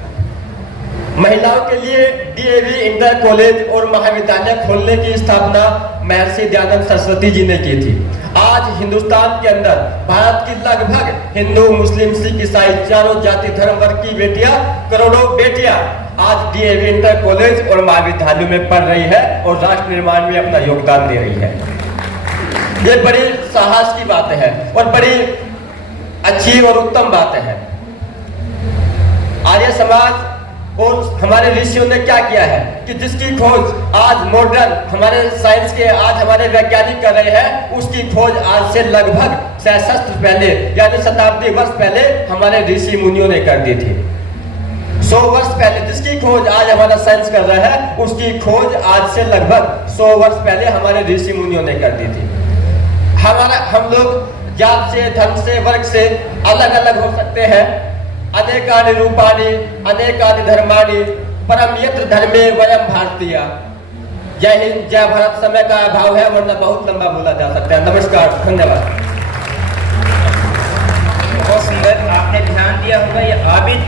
महिलाओं के लिए डीएवी इंटर कॉलेज और महाविद्यालय खोलने की स्थापना महर्षि दयानंद सरस्वती जी ने की थी। आज हिंदुस्तान के अंदर भारत की लगभग हिंदू, मुस्लिम, सिख, ईसाई चारों जाति धर्म वर्ग की बेटियां, करोड़ों बेटियां आज डीएवी इंटर कॉलेज और महाविद्यालयों में पढ़ रही है और राष्ट्र निर्माण में अपना योगदान दे रही है। ये बड़ी साहस की बात है और बड़ी अच्छी और उत्तम बात है। आर्य समाज और हमारे ऋषियों ने क्या किया है कि जिसकी खोज आज मॉडर्न हमारे साइंस के आज हमारे वैज्ञानिक कर रहे हैं, उसकी खोज आज से लगभग 66 पहले यानी शताब्दी वर्ष पहले हमारे ऋषि मुनियों ने कर दी थी। 100 वर्ष पहले जिसकी खोज आज हमारा साइंस कर रहा है, उसकी खोज आज से लगभग 100 वर्ष पहले हमारे ऋषि मुनियों ने कर दी थी। हम लोग जात से, धर्म से, वर्ग से अलग अलग हो सकते हैं, अनेकानि रूपाणि अनेकानि धर्माणि परम यत्र धर्मे वयम भारतीय। जय हिंद, जय भारत। समय का अभाव है वरना बहुत लंबा बोला जा सकता है। नमस्कार, धन्यवाद। बहुत सुंदर आपने ध्यान दिया होगा, ये आबिद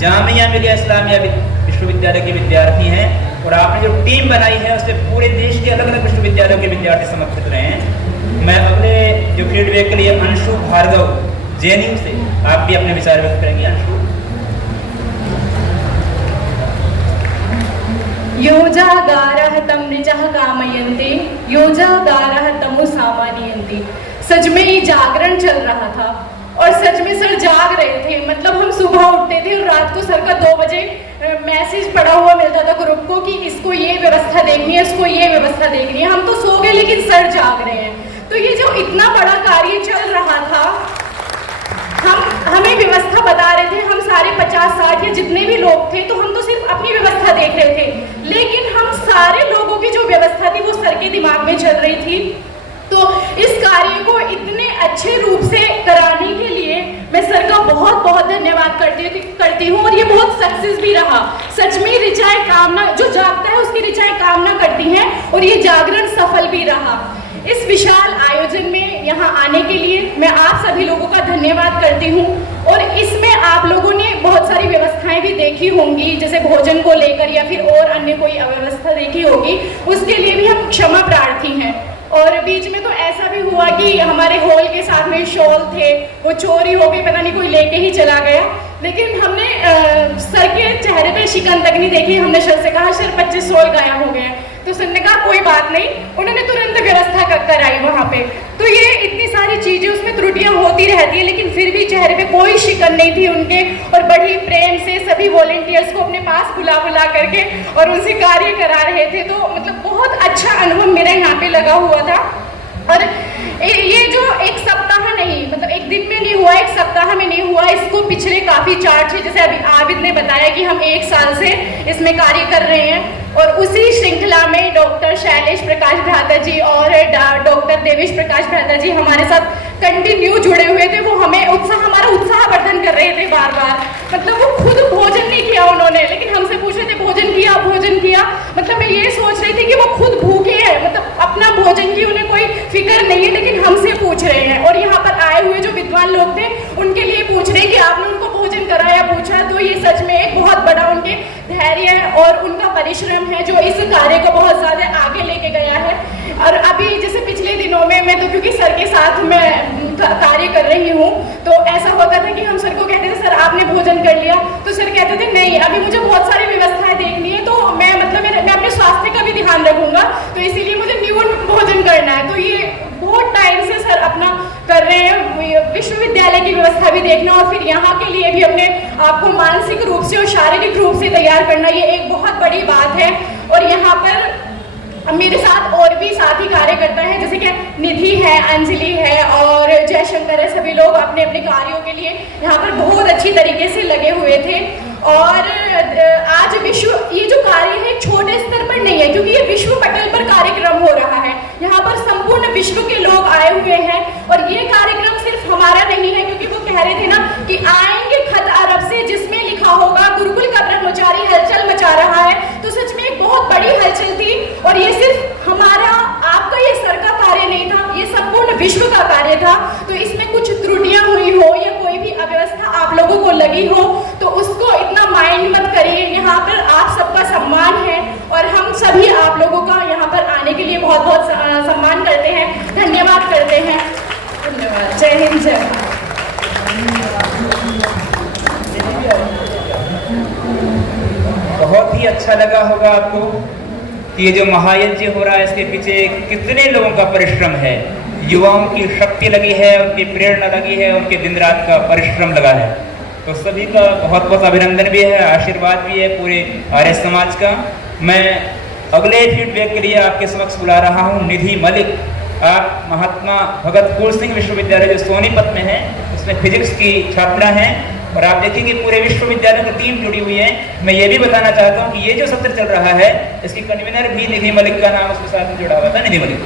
जामिया मिलिया इस्लामिया विश्वविद्यालय के विद्यार्थी हैं और आपने जो टीम बनाई है उससे पूरे देश के अलग अलग विश्वविद्यालयों के विद्यार्थी समर्पित रहे हैं। मैं अगले जो फीडबैक के लिए अंशु भार्गव जेएनयू से आप भी अपने विचार व्यक्त करेंगे। अंशु। योजागारः तं ऋचः कामयन्ते, योजागारः तमु सामान्यन्ते। सच में ये जागरण चल रहा था और सच में सर जाग रहे थे। मतलब हम सुबह उठते थे और रात को सर का 2 बजे मैसेज पड़ा हुआ मिलता था ग्रुप को कि इसको ये व्यवस्था देखनी है, इसको ये व्यवस्था देखनी है। हम तो सो गए लेकिन सर जाग रहे हैं। तो ये जो इतना बड़ा कार्य चल रहा था, हमें व्यवस्था बता रहे थे, हम सारे 50-60 या जितने भी लोग थे तो हम तो सिर्फ अपनी व्यवस्था देख रहे थे, लेकिन हम सारे लोगों की जो व्यवस्था थी वो सर के दिमाग में चल रही थी। तो इस कार्य को इतने अच्छे रूप से कराने के लिए मैं सर का बहुत बहुत धन्यवाद करती हूँ और ये बहुत सक्सेस भी रहा। सच में ऋचाएं कामना, जो जागता है उसकी ऋचाएं कामना करती हैं और ये जागरण सफल भी रहा। इस विशाल आयोजन में यहाँ आने के लिए मैं आप सभी लोगों का धन्यवाद करती हूँ और इसमें आप लोगों ने बहुत सारी व्यवस्थाएं भी देखी होंगी, जैसे भोजन को लेकर या फिर और अन्य कोई अव्यवस्था देखी होगी, उसके लिए भी हम क्षमा प्रार्थी हैं। और बीच में तो ऐसा भी हुआ कि हमारे हॉल के साथ में शॉल थे, वो चोरी हो गई, पता नहीं कोई लेके ही चला गया, लेकिन हमने सर के चेहरे पे शिकन तक नहीं देखी। हमने सर से कहा सर 25 शॉल गायब हो गए, तो सर ने कहा कोई बात नहीं, उन्होंने तुरंत व्यवस्था कराई वहाँ पे। तो ये इतनी सारी चीजें, उसमें त्रुटियां होती रहती है, लेकिन फिर भी चेहरे पे कोई शिकन नहीं थी उनके और बड़ी प्रेम से सभी वॉलेंटियर्स को अपने पास बुला करके और उनसे कार्य करा रहे थे। तो मतलब बहुत अच्छा अनुभव मेरा यहाँ पे लगा हुआ था। और ये जो एक सप्ताह नहीं, मतलब एक दिन में नहीं हुआ, एक सप्ताह में नहीं हुआ, इसको पिछले काफी चार्ट है, जैसे अभी आबिद ने बताया कि हम 1 साल से इसमें कार्य कर रहे हैं और उसी श्रृंखला में डॉक्टर शैलेश प्रकाश भ्राता जी और डॉक्टर देवेश प्रकाश भ्राता जी हमारे साथ कंटिन्यू जुड़े हुए थे। वो हमें हमारा उत्साहवर्धन कर रहे थे बार बार। मतलब वो खुद भोजन नहीं किया उन्होंने, लेकिन हमसे पूछ रहे थे भोजन किया, भोजन किया। मतलब मैं ये सोच रही थी कि वो खुद भूखे हैं, मतलब अपना भोजन की उन्हें कोई फिक्र नहीं है, लेकिन हमसे पूछ रहे हैं। और यहाँ पर आए हुए जो विद्वान लोग थे उनके लिए पूछ रहे हैं कि आपने उनको भोजन कराया, पूछा। तो ये सच में एक बहुत बड़ा उनके धैर्य और उनका परिश्रम है जो इस कार्य को बहुत ज्यादा आगे लेके गया है। और अभी जैसे पिछले दिनों में मैं तो क्योंकि सर के साथ मैं कार्य कर रही हूँ, तो ऐसा होता था कि हम सर को कहते थे सर आपने भोजन कर लिया, तो सर कहते थे नहीं अभी मुझे बहुत सारी व्यवस्थाएं देखनी है, तो मैं मैं अपने स्वास्थ्य का भी ध्यान रखूंगा, तो इसीलिए मुझे न्यून भोजन करना है। तो ये बहुत टाइम से सर अपना कर रहे हैं, विश्वविद्यालय की व्यवस्था भी देखना और फिर यहाँ के लिए भी अपने आपको मानसिक रूप से और शारीरिक रूप से तैयार करना, ये एक बहुत बड़ी बात है। और यहाँ पर मेरे साथ और भी साथी कार्यकर्ता हैं, जैसे कि निधि है, अंजलि है और जयशंकर है। सभी लोग अपने अपने कार्यों के लिए यहाँ पर बहुत अच्छी तरीके से लगे हुए थे। और आज ये जो कार्य है छोटे स्तर पर नहीं है, क्योंकि ये विश्व पटल पर कार्यक्रम हो रहा है। यहाँ पर संपूर्ण विश्व के लोग आए हुए हैं और ये कार्यक्रम सिर्फ हमारा नहीं है, क्योंकि वो कह रहे थे ना कि आएंगे खत अरब से जिसमें लिखा होगा गुरुकुल का ब्रह्मचारी हलचल मचा रहा है। तो सच में एक बहुत बड़ी हलचल थी और ये सिर्फ हमारा आपका ये सर का कार्य नहीं था, ये संपूर्ण विश्व का कार्य था। तो इसमें कुछ त्रुटियां हुई हो या कोई भी अव्यवस्था आप लोगों को लगी हो तो उसको इतना माइंड मत करिए। यहाँ पर आप सबका सम्मान है और हम सभी आप लोगों का यहाँ पर आने के लिए बहुत बहुत सम्मान करते हैं, धन्यवाद करते हैं। धन्यवाद। जय हिंद, जय भारत। बहुत ही अच्छा लगा होगा आपको कि ये जो महायज्ञ हो रहा है इसके पीछे कितने लोगों का परिश्रम है। युवाओं की शक्ति लगी है, उनकी प्रेरणा लगी है, उनके दिन रात का परिश्रम लगा है। तो सभी का बहुत बहुत अभिनंदन भी है, आशीर्वाद भी है पूरे आर्य समाज का। मैं अगले फीडबैक के लिए आपके समक्ष बुला रहा हूँ निधि मलिक। आप महात्मा भगत फूल सिंह विश्वविद्यालय जो सोनीपत में है उसमें फिजिक्स की छात्रा हैं और आप देखेंगे पूरे विश्वविद्यालय की टीम जुड़ी हुई है। मैं ये भी बताना चाहता हूँ कि ये जो सत्र चल रहा है इसकी कन्वीनर भी निधि मलिक का नाम उसके साथ में जुड़ा हुआ था। निधि मलिक।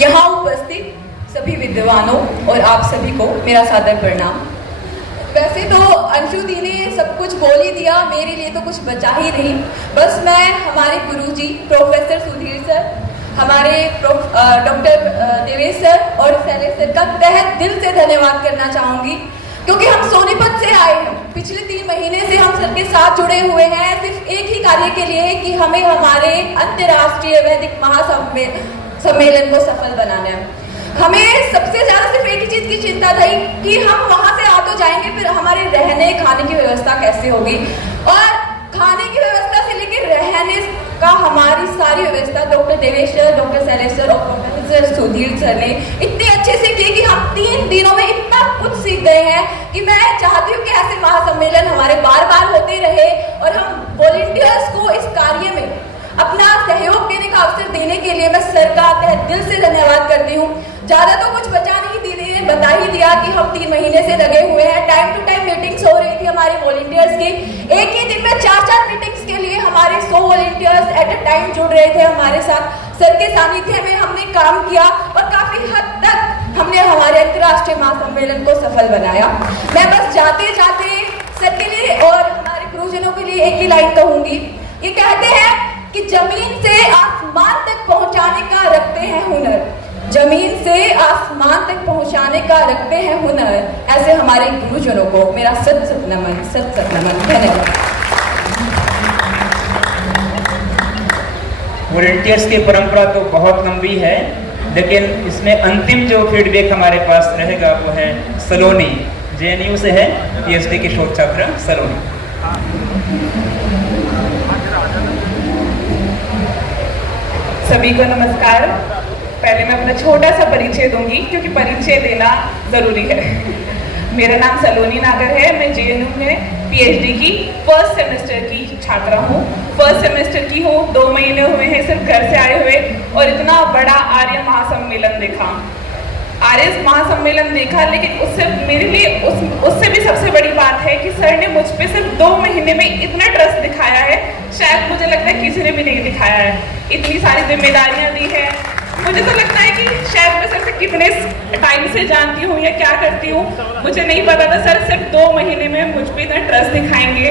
यहाँ उपस्थित सभी विद्वानों और आप सभी को मेरा सादर प्रणाम। वैसे तो अंशु दी ने सब कुछ बोल ही दिया, मेरे लिए तो कुछ बचा ही नहीं। बस मैं हमारे गुरुजी प्रोफेसर सुधीर सर हमारे डॉक्टर देवेश सर और शैलेश सर का तहे दिल से धन्यवाद करना चाहूँगी, क्योंकि हम सोनीपत से आए हैं। पिछले 3 महीने से हम सर के साथ जुड़े हुए हैं सिर्फ एक ही कार्य के लिए कि हमें हमारे अंतर्राष्ट्रीय वैदिक महासम्मेलन को सफल बनाना है। हमें सबसे ज्यादा सिर्फ एक ही चीज की चिंता थी कि हम वहां से आ तो जाएंगे, फिर हमारे रहने खाने की व्यवस्था कैसे होगी, और खाने की व्यवस्था से लेकर रहने का हमारी सारी व्यवस्था doctor Devesh sir, doctor Shailesh sir और प्रोफेसर सुधीर सर ने इतने अच्छे से की कि हम 3 दिनों में इतना कुछ सीख गए हैं कि मैं चाहती हूँ कि ऐसे महासम्मेलन हमारे बार बार होते रहे और हम वॉलंटियर्स को इस कार्य में अपना सहयोग देने का अवसर देने के लिए मैं सर का तहे दिल से धन्यवाद करती हूँ। ज्यादा तो कुछ बचा नहीं, दीदी ने बता ही दिया कि हम 3 महीने से लगे हुए हैं। टाइम टू टाइम मीटिंग्स हो रही थी हमारे वॉलंटियर्स की। एक ही दिन में 4-4 मीटिंग्स के लिए हमारे 100 वॉलंटियर्स एट अ टाइम जुड़ रहे थे हमारे साथ। सर के सानिध्य में हमने काम किया और काफी हद तक हमने हमारे अंतर्राष्ट्रीय महासम्मेलन को सफल बनाया। मैं बस जाते जाते सर के लिए और हमारे गुरुजनों के लिए एक ही लाइन कहूंगी। ये कहते हैं कि जमीन से आसमान तक पहुंचाने का रखते हैं हुनर, जमीन से आसमान तक पहुंचाने का रखते हैं हुनर। ऐसे हमारे गुरुजनों को मेरा सत सत नमन। धन्यवाद। वॉलंटियर्स की परंपरा तो बहुत लंबी है, लेकिन इसमें अंतिम जो फीडबैक हमारे पास रहेगा वो है सलोनी, JNU से है, PhD की शोध छात्र सलोनी। सभी को नमस्कार। पहले मैं अपना छोटा सा परिचय दूंगी, क्योंकि परिचय देना जरूरी है। मेरा नाम सलोनी नागर है। मैं JNU में PhD की 1st सेमेस्टर की छात्रा हूँ। 1st सेमेस्टर की हूँ, 2 महीने हुए हैं सिर्फ घर से आए हुए, और इतना बड़ा आर्य महासम्मेलन देखा। आर्य महासम्मेलन देखा, लेकिन उससे मेरे लिए उससे भी सबसे बड़ी बात है कि सर ने मुझ पे सिर्फ 2 महीने में इतना ट्रस्ट दिखाया है, शायद मुझे लगता है किसी ने भी नहीं दिखाया है। इतनी सारी जिम्मेदारियां दी है। मुझे तो लगता है कि शायद मैं सर से कितने टाइम से जानती हूँ या क्या करती हूँ मुझे नहीं पता था। सर सिर्फ 2 महीने में मुझ पे इतना ट्रस्ट दिखाएंगे।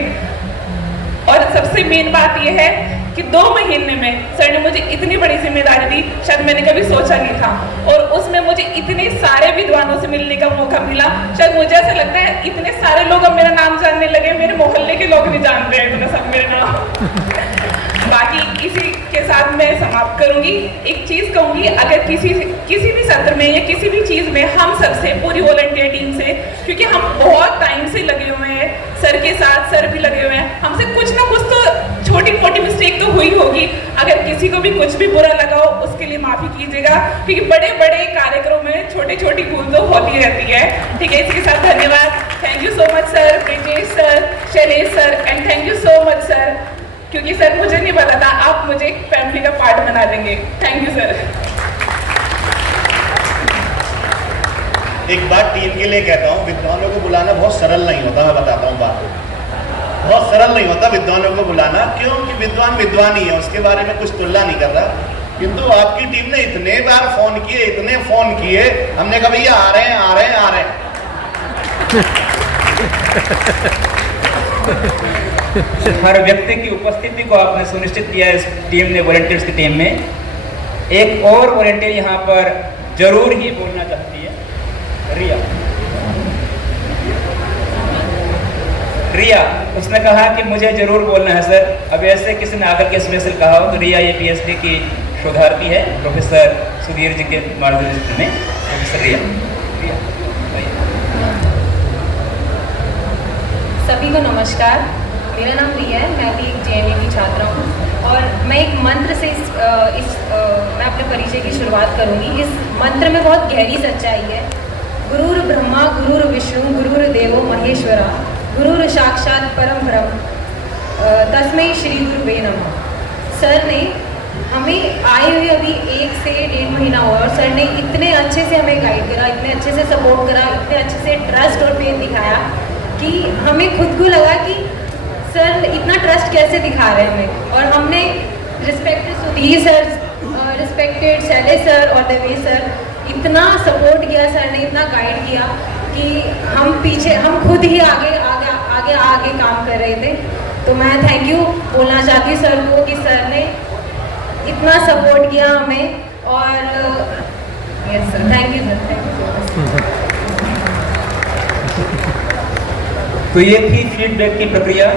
और सबसे मेन बात यह है कि 2 महीने में सर ने मुझे इतनी बड़ी जिम्मेदारी दी, शायद मैंने कभी सोचा नहीं था। और उसमें मुझे इतने सारे विद्वानों से मिलने का मौका मिला। शायद मुझे ऐसा लगता है इतने सारे लोग अब मेरा नाम जानने लगे, मेरे मोहल्ले के लोग नहीं जानते हैं इतना सब मेरा नाम। बाकी इसी के साथ मैं समाप्त करूंगी। एक चीज कहूंगी, अगर किसी भी सत्र में या किसी भी चीज में हम सबसे पूरी वॉलंटियर टीम से, क्योंकि हम बहुत टाइम से लगे हुए हैं सर के साथ, सर भी लगे हुए हैं, हमसे कुछ ना कुछ तो छोटी मोटी मिस्टेक तो हुई होगी। अगर किसी को भी कुछ भी बुरा लगा हो उसके लिए माफी कीजिएगा, क्योंकि बड़े बड़े कार्यक्रमों में छोटी छोटी भूल तो होती रहती है। ठीक है, इसके साथ धन्यवाद। Thank you so much sir, Brijesh sir, Shailesh sir, and thank you so much sir, क्योंकि सर मुझे नहीं पता था आप मुझे एक फैमिली का पार्ट बना देंगे। Thank you sir. एक बात टीम के लिए कहता हूँ, विद्वानों को बुलाना बहुत सरल नहीं होता। मैं बताता हूँ बात, बहुत सरल नहीं होता विद्वानों को बुलाना। क्योंकि विद्वान ही है, उसके बारे में कुछ तुलना नहीं कर रहा। किंतु आपकी टीम ने इतने बार फोन किए, इतने फोन किए, हमने कहा भैया आ रहे हैं। हर व्यक्ति की उपस्थिति को आपने सुनिश्चित किया इस टीम ने, वॉलंटियर्स की टीम में। एक और वॉलंटियर यहाँ पर जरूर ही बोलना चाहती है, रिया। उसने कहा कि मुझे जरूर बोलना है सर। अब ऐसे किसी ने आकर के स्पेशल कहा हो तो रिया ये PhD की शोधार्थी है, प्रोफेसर सुधीर जी के मार्गदर्शन में। प्रोफेसर रिया। सभी को नमस्कार। मेरा नाम रिया है, मैं भी एक JNU की छात्रा हूँ और मैं एक मंत्र से मैं अपने परिचय की शुरुआत करूँगी। इस मंत्र में बहुत गहरी सच्चाई है। गुरुर ब्रह्मा गुरुर विष्णु गुरुर देवो महेश्वरा गुरुर साक्षात परम ब्रह्म तस्मै श्री गुरुवे नमः। सर ने हमें आए हुए अभी 1 से 1.5 महीना हुआ और सर ने इतने अच्छे से हमें गाइड करा, इतने अच्छे से सपोर्ट करा, इतने अच्छे से ट्रस्ट और फेथ दिखाया कि हमें खुद को लगा कि सर इतना ट्रस्ट कैसे दिखा रहे हैं हमें। और हमने respected Sudhir sir, respected Shailesh sir और देवेश सर, इतना सपोर्ट किया सर ने, इतना गाइड किया कि हम खुद ही आगे काम कर रहे थे। तो मैं थैंक यू बोलना चाहती हूँ सर को कि सर ने इतना सपोर्ट किया हमें। और yes sir, thank you sir, thank you. तो ये थी फीडबैक की प्रक्रिया।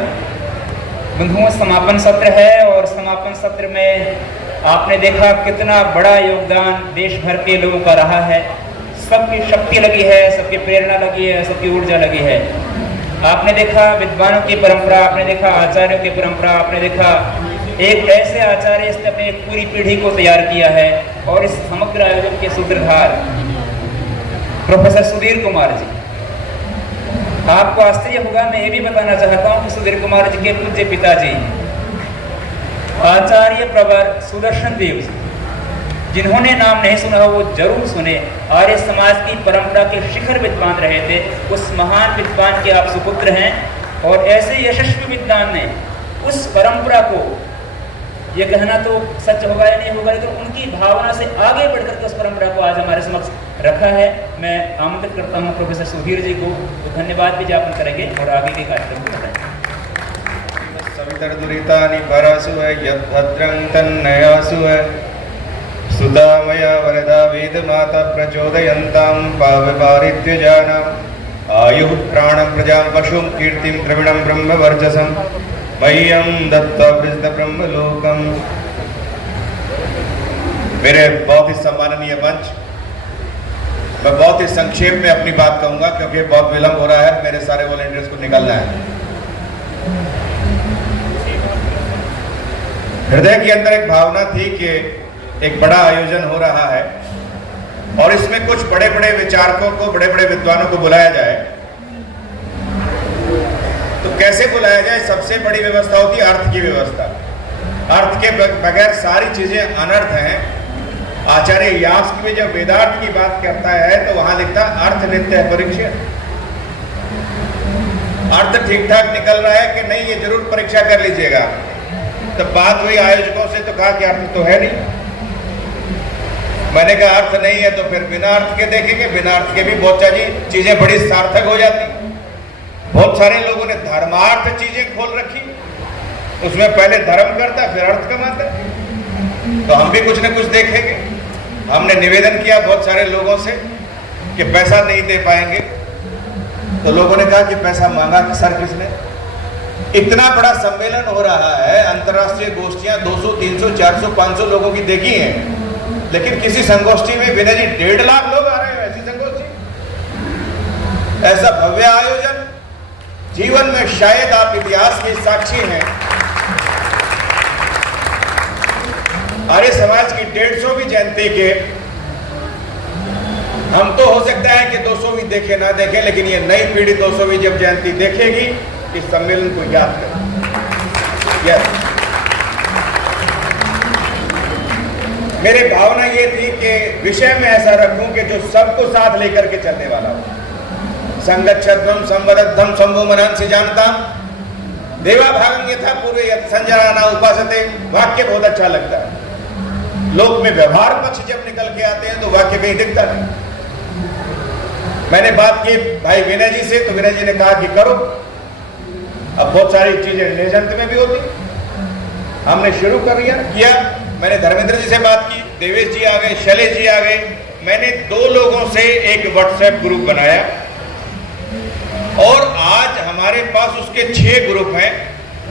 बंधुओं, समापन सत्र है और समापन सत्र में आपने देखा कितना बड़ा योगदान देश भर के लोगों का रहा है। सबकी शक्ति लगी है, सबकी प्रेरणा लगी है, सबकी ऊर्जा लगी है। आपने देखा विद्वानों की परंपरा, आपने देखा आचार्यों की परंपरा, आपने देखा एक ऐसे आचार्य जिसने अपनी एक पूरी पीढ़ी को तैयार किया है। और इस समग्र आयोजन के सूत्रधार प्रोफेसर सुधीर कुमार जी। आपको आश्चर्य होगा, मैं ये भी बताना चाहता हूँ कि सुधीर कुमार जी के पूज्य पिताजी आचार्य प्रवर सुदर्शन देव जी, जिन्होंने नाम नहीं सुना हो वो जरूर सुने। आर्य समाज की परंपरा के शिखर विद्वान रहे थे। उस महान विद्वान के आप सुपुत्र हैं और ऐसे यशस्वी विद्वान ने उस परंपरा को, ये कहना तो सच होगा या नहीं होगा, लेकिन उनकी भावना से आगे बढ़कर के उस परंपरा को आज हमारे समक्ष रखा है। मैं आमंत्रित करता हूँ प्रोफेसर सुधीर जी को, तो धन्यवाद भी ज्ञापन करेंगे और आगे के कार्यक्रम को बताएंगे। सवितर्दुरितानि परासु यद्भद्रं तन्नयासु सुदामया वरदा वेदमाता प्रचोदयन्तां पावपारिद्यजानाम् आयुः प्राणं प्रजां पशुं कीर्तिं द्रविणं ब्रह्मवर्चसं मह्यं दत्त्वा वृजत ब्रह्मलोकम्। मेरे बहुत ही सम्माननीय मंच, मैं बहुत ही संक्षेप में अपनी बात कहूंगा क्योंकि बहुत विलंब हो रहा है, मेरे सारे वॉलंटियर्स को निकलना है। हृदय के अंदर एक भावना थी कि एक बड़ा आयोजन हो रहा है और इसमें कुछ बड़े बड़े विचारकों को, बड़े बड़े विद्वानों को बुलाया जाए। तो कैसे बुलाया जाए? सबसे बड़ी व्यवस्था होती है अर्थ की व्यवस्था। अर्थ के बगैर सारी चीजें अनर्थ हैं। आचार्य यास्क भी जब वेदार्थ की बात करता है तो वहां लिखता अर्थ नित्य है परीक्षा। अर्थ ठीक ठाक निकल रहा है कि नहीं, ये जरूर परीक्षा कर लीजिएगा। तो बात हुई आयोजकों से, तो कहा कि अर्थ तो है नहीं। मैंने कहा अर्थ नहीं है तो फिर बिना अर्थ के देखेंगे। बिना अर्थ के भी बहुत सारी चीजें बड़ी सार्थक हो जाती। बहुत सारे लोगों ने धर्मार्थ चीजें खोल रखी, उसमें पहले धर्म करता फिर अर्थ कमाता। तो हम भी कुछ न कुछ देखेंगे। हमने निवेदन किया बहुत सारे लोगों से कि पैसा नहीं दे पाएंगे, तो लोगों ने कहा कि पैसा मांगा कि सर किसने? इतना बड़ा सम्मेलन हो रहा है, अंतर्राष्ट्रीय गोष्ठियां 200, 300, 400, 500 लोगों की देखी हैं, लेकिन किसी संगोष्ठी में विनय जी 1.5 लाख लोग आ रहे हैं। ऐसी संगोष्ठी, ऐसा भव्य आयोजन जीवन में शायद आप इतिहास के साक्षी हैं। आर्य समाज की 150वीं जयंती के हम तो हो सकता है कि 200वीं देखे ना देखें, लेकिन ये नई पीढ़ी 200वीं जब जयंती देखेगी इस सम्मेलन को याद करें। यस, मेरी भावना ये थी कि विषय में ऐसा रखूं कि जो सबको साथ लेकर के चलने वाला हो। संगच्छध्वम संवरद्धम शंभु मनांसि जानता देवा भागं यथा पूर्वे यत् संजनाना उपासते। वाक्य बहुत अच्छा लगता है। लोक में व्यवहार पक्ष जब निकल के आते हैं तो वाक्य कहीं दिखता नहीं। मैंने बात की भाई विनय जी से, तो विनय जी ने कहा कि करो। अब बहुत सारी चीजें निजंत में भी होती, हमने शुरू कर किया। मैंने धर्मेंद्र जी से बात की, देवेश जी आ गए, शैलेश जी आ गए। मैंने 2 लोगों से एक व्हाट्सएप ग्रुप बनाया और आज हमारे पास उसके 6 ग्रुप हैं।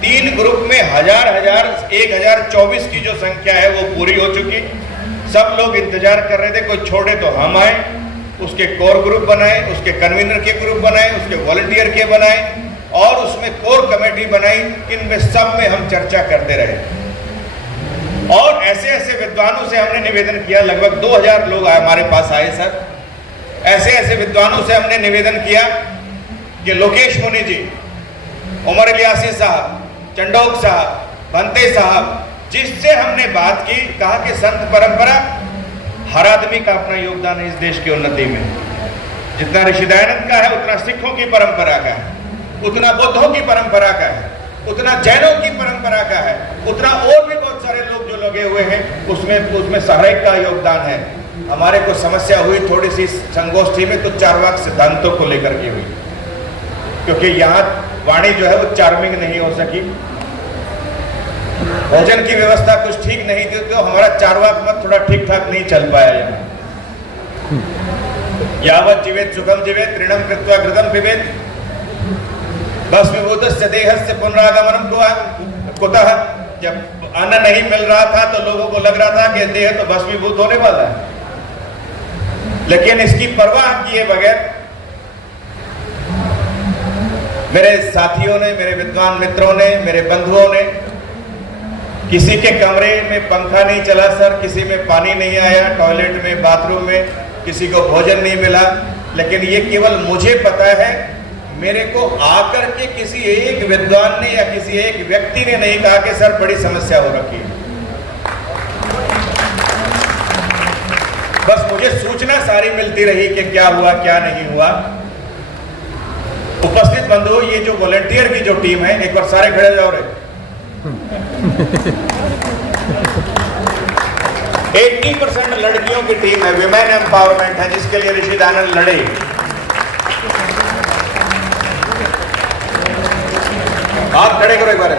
3 ग्रुप में 1024 की जो संख्या है वो पूरी हो चुकी। सब लोग इंतजार कर रहे थे कोई छोड़े तो हम आए। उसके कोर ग्रुप बनाए, उसके कन्वीनर के ग्रुप बनाए, उसके वॉलंटियर के बनाए और उसमें कोर कमेटी बनाई। इनमें सब में हम चर्चा करते रहे और ऐसे ऐसे विद्वानों से हमने निवेदन किया। लगभग 2000 लोग हमारे पास आए सर। ऐसे ऐसे विद्वानों से हमने निवेदन किया कि लोकेश मुनि जी, उमर इलियासी साहब, चंडोक साहब, भंते साहब, जिससे हमने बात की, कहा कि संत परंपरा हर आदमी का अपना योगदान है इस देश की उन्नति में। जितना ऋषि दयानंद का है उतना सिखों की परंपरा का है, उतना बौद्धों की परंपरा का है, उतना जैनों की परंपरा का है, उतना और भी बहुत सारे लोग जो लगे हुए हैं उसमें हरेक का योगदान है। हमारे को समस्या हुई थोड़ी सी संगोष्ठी में तो चार्वाक सिद्धांतों को लेकर के हुई, क्योंकि यहाँ वाणी जो है वो चार्मिंग नहीं हो सकी। भोजन की व्यवस्था कुछ ठीक नहीं थी, तो हमारा चारवाक मत थोड़ा ठीक ठाक नहीं चल पाया यहाँ। यावत जीवेत सुखम जीवेत तृणम कृत्वा घृतम पिबेत भस्मीभूतस्य देहस्य पुनरागमनम कुतः। जब अन्न नहीं मिल रहा था तो लोगों को लग रहा था कि देह तो भस्मीभूत होने वाला है, लेकिन इसकी परवाह किए बगैर मेरे साथियों ने, मेरे विद्वान मित्रों ने, मेरे बंधुओं ने, किसी के कमरे में पंखा नहीं चला सर, किसी में पानी नहीं आया, टॉयलेट में, बाथरूम में किसी को भोजन नहीं मिला, लेकिन ये केवल मुझे पता है, मेरे को आकर के किसी एक विद्वान ने या किसी एक व्यक्ति ने नहीं कहा कि सर बड़ी समस्या हो रखी है। बस मुझे सूचना सारी मिलती रही कि क्या हुआ क्या नहीं हुआ। उपस्थित बंधुओं, ये जो वॉलंटियर की जो टीम है, एक बार सारे खड़े हो जाओ रे। 80% लड़कियों की टीम है, विमेन एम्पावरमेंट है, जिसके लिए ऋषि दयानंद लड़े। हाथ खड़े करो एक बार।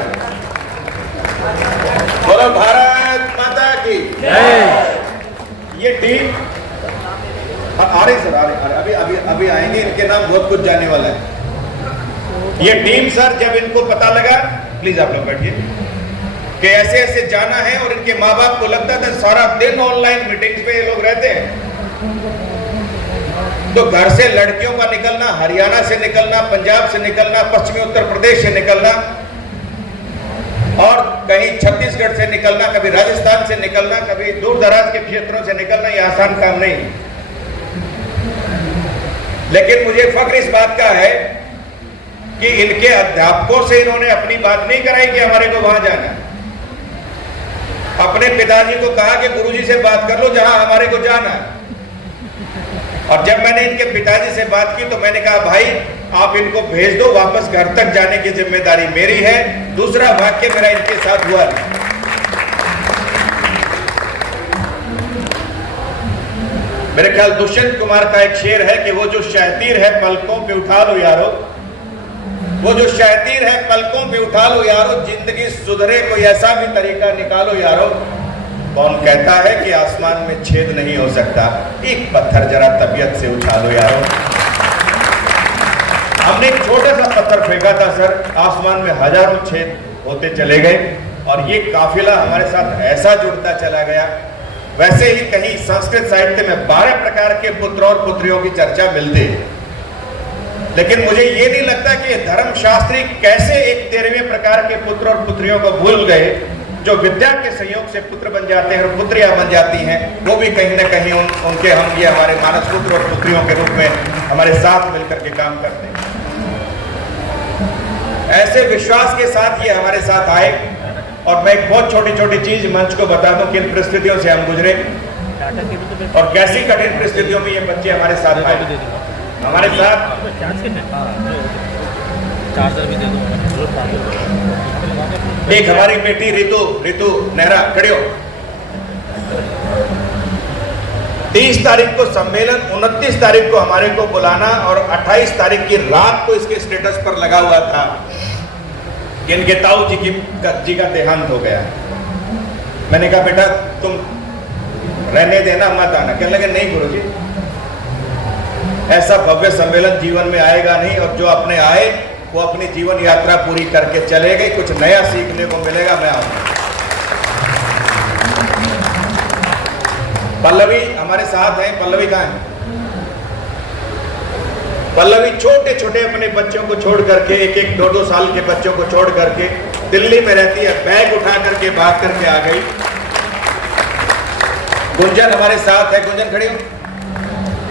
बोलो भारत माता की जय। ये टीम आ रही सर, आ रही, अभी आएंगे, इनके नाम बहुत कुछ जाने वाला है। ये टीम सर, जब इनको पता लगा, प्लीज आप लोग बैठिए, कि ऐसे ऐसे जाना है, और इनके माँ बाप को लगता था सारा दिन ऑनलाइन मीटिंग्स पे ये लोग रहते हैं, तो घर से लड़कियों का निकलना, हरियाणा से निकलना, पंजाब से निकलना, पश्चिमी उत्तर प्रदेश से निकलना, और कहीं छत्तीसगढ़ से निकलना, कभी राजस्थान से निकलना, कभी दूर दराज के क्षेत्रों से निकलना, ये आसान काम नहीं। लेकिन मुझे फख्र इस बात का है कि इनके अध्यापकों से इन्होंने अपनी बात नहीं कराई कि हमारे को वहां जाना। अपने पिताजी को कहा कि गुरुजी से बात कर लो जहां हमारे को जाना। और जब मैंने इनके पिताजी से बात की तो मैंने कहा, भाई आप इनको भेज दो, वापस घर तक जाने की जिम्मेदारी मेरी है। दूसरा वाक्य मेरा इनके साथ हुआ। मेरे ख्याल दुष्यंत कुमार का एक शेर है कि वो जो शहतीर है पलकों पे उठा लो यारो, वो जो शहतीर है पलकों पे उठा लो यारो, जिंदगी सुधरे कोई ऐसा भी तरीका निकालो यारो। कौन कहता है कि आसमान में छेद नहीं हो सकता, एक पत्थर जरा तबीयत से उठा लो यारो। हमने एक छोटा सा पत्थर फेंका था सर, आसमान में हजारों छेद होते चले गए, और ये काफिला हमारे साथ ऐसा जुड़ता चला गया। वैसे ही कहीं संस्कृत साहित्य में 12 प्रकार के पुत्र और पुत्रियों की चर्चा मिलती है, लेकिन मुझे ये नहीं लगता कि धर्मशास्त्री कैसे एक 13वें प्रकार के पुत्र और पुत्रियों को भूल गए, जो विद्या के संयोग से पुत्र बन जाते हैं और पुत्रियां बन जाती हैं। वो भी कहीं ना कहीं उनके हम ये हमारे मानस पुत्र और पुत्रियों के रूप में हमारे साथ मिलकर के काम करते हैं। ऐसे विश्वास के साथ ये हमारे साथ आए, और मैं एक बहुत छोटी छोटी चीज मंच को बता दूं, किन परिस्थितियों से हम गुजरे और कैसी कठिन परिस्थितियों में ये बच्चे हमारे साथ आए। हमारे साथ एक हमारी बेटी रितु नेहरा, खड़ी हो। 30 तारीख को सम्मेलन, 29 तारीख को हमारे को बुलाना, और 28 तारीख की रात को इसके स्टेटस पर लगा हुआ था कि इनके ताऊ जी का देहांत हो गया। मैंने कहा बेटा तुम रहने देना, मत आना। कहने लगे नहीं गुरुजी, ऐसा भव्य सम्मेलन जीवन में आएगा नहीं, और जो अपने आए वो अपनी जीवन यात्रा पूरी करके चले गए, कुछ नया सीखने को मिलेगा, मैं आऊंगा। पल्लवी हमारे साथ हैं। पल्लवी कहाँ है? पल्लवी छोटे छोटे अपने बच्चों को छोड़ करके, 1-1, 2-2 साल के बच्चों को छोड़ करके दिल्ली में रहती है, बैग उठा करके भाग करके आ गई। गुंजन हमारे साथ है। गुंजन खड़ी हो।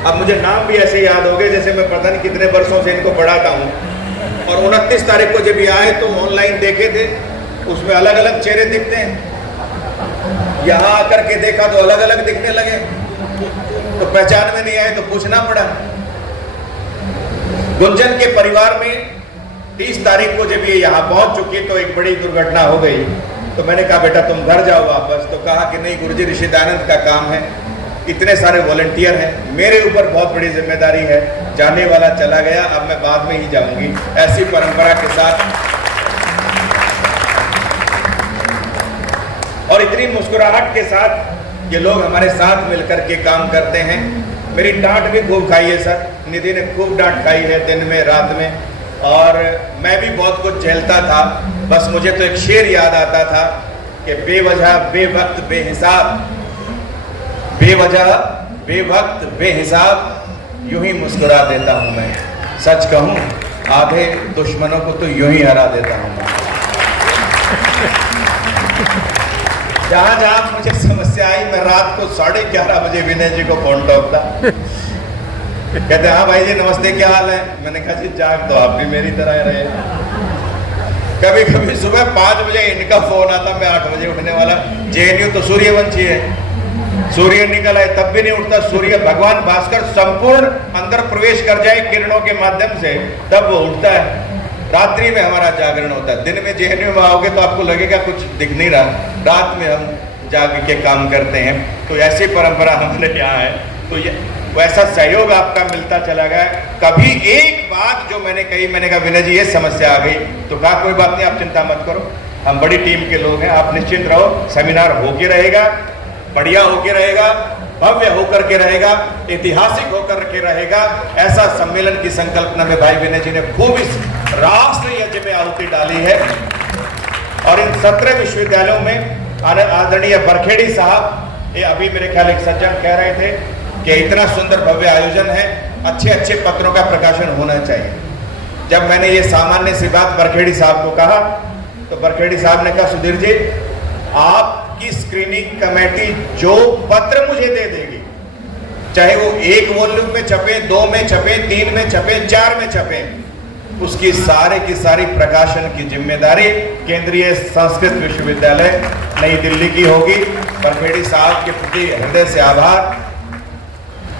अब मुझे नाम भी ऐसे याद हो गए जैसे मैं पता नहीं कितने वर्षों से इनको पढ़ाता हूँ। और 29 तारीख को जब ये आए तो ऑनलाइन देखे थे, उसमें अलग अलग चेहरे दिखते हैं। यहाँ आकर के देखा तो अलग अलग दिखने लगे, तो पहचान में नहीं आए तो पूछना पड़ा। गुंजन के परिवार में 30 तारीख को जब ये यहाँ पहुंच चुकी तो एक बड़ी दुर्घटना हो गई। तो मैंने कहा बेटा तुम घर जाओ वापस। तो कहा कि नहीं गुरुजी, ऋषि दयानंद का काम है, इतने सारे वॉलंटियर हैं, मेरे ऊपर बहुत बड़ी जिम्मेदारी है, जाने वाला चला गया, अब मैं बाद में ही जाऊंगी। ऐसी परंपरा के साथ इतनी मुस्कुराहट के साथ ये लोग हमारे साथ मिलकर के काम करते हैं। मेरी डांट भी खूब खाई है सर, निधि ने खूब डांट खाई है दिन में रात में, और मैं भी बहुत कुछ झेलता था। बस मुझे तो एक शेर याद आता था कि बेवजह बेवक्त बेहिसाब, बेवजह बेवक्त बेहिसाब यूं ही मुस्कुरा देता हूं मैं। सच कहूं आधे दुश्मनों को तो यूं ही हरा देता हूं मैं। जहां जहां मुझे समस्या आई, मैं रात को 11:30 बजे विनय जी को फोन ठोकता। कहते हाँ भाई जी नमस्ते, क्या हाल है? मैंने कहा जी जाग तो आप भी मेरी तरह रहे। कभी कभी सुबह 5 बजे इनका फोन आता, मैं 8 बजे उठने वाला। जेएनयू तो सूर्यवंशी है, सूर्य निकल आए तब भी नहीं उठता। सूर्य भगवान भास्कर संपूर्ण अंदर प्रवेश कर जाए किरणों के माध्यम से, तब वो उठता है। रात्रि में हमारा जागरण होता है। दिन में जेएनयू में आओगे तो आपको लगेगा कुछ दिख नहीं रहा, रात में हम जाग के काम करते हैं। तो ऐसी परंपरा हमारे यहाँ है। तो ये वैसा सहयोग आपका मिलता चला गया। कभी एक बात जो मैंने कही, मैंने कहा विनय जी ये समस्या आ गई, तो कहा कोई बात नहीं, आप चिंता मत करो, हम बड़ी टीम के लोग हैं, आप निश्चिंत रहो, सेमिनार होके रहेगा, बढ़िया होके रहेगा, भव्य होकर के रहेगा, ऐतिहासिक होकर के रहेगा। ऐसा सम्मेलन की संकल्पना में भाई विनय जी ने खूब इस राष्ट्र यज्ञ में आहुति डाली है। और इन 17 विश्वविद्यालयों में आदरणीय बरखेड़ी साहब, ये अभी मेरे ख्याल एक सज्जन कह रहे थे कि इतना सुंदर भव्य आयोजन है, अच्छे अच्छे पत्रों का प्रकाशन होना चाहिए। जब मैंने ये सामान्य सी बात बरखेड़ी साहब को कहा, तो बरखेड़ी साहब ने कहा सुधीर जी आपकी स्क्रीनिंग कमेटी जो पत्र मुझे दे देगी, चाहे वो 1 वॉल्यूम में छपे, 2 में छपे, 3 में छपे, 4 में छपे, उसकी सारे की सारी प्रकाशन की जिम्मेदारी केंद्रीय संस्कृत विश्वविद्यालय नई दिल्ली की होगी। बरखेड़ी साहब के प्रति हृदय से आभार।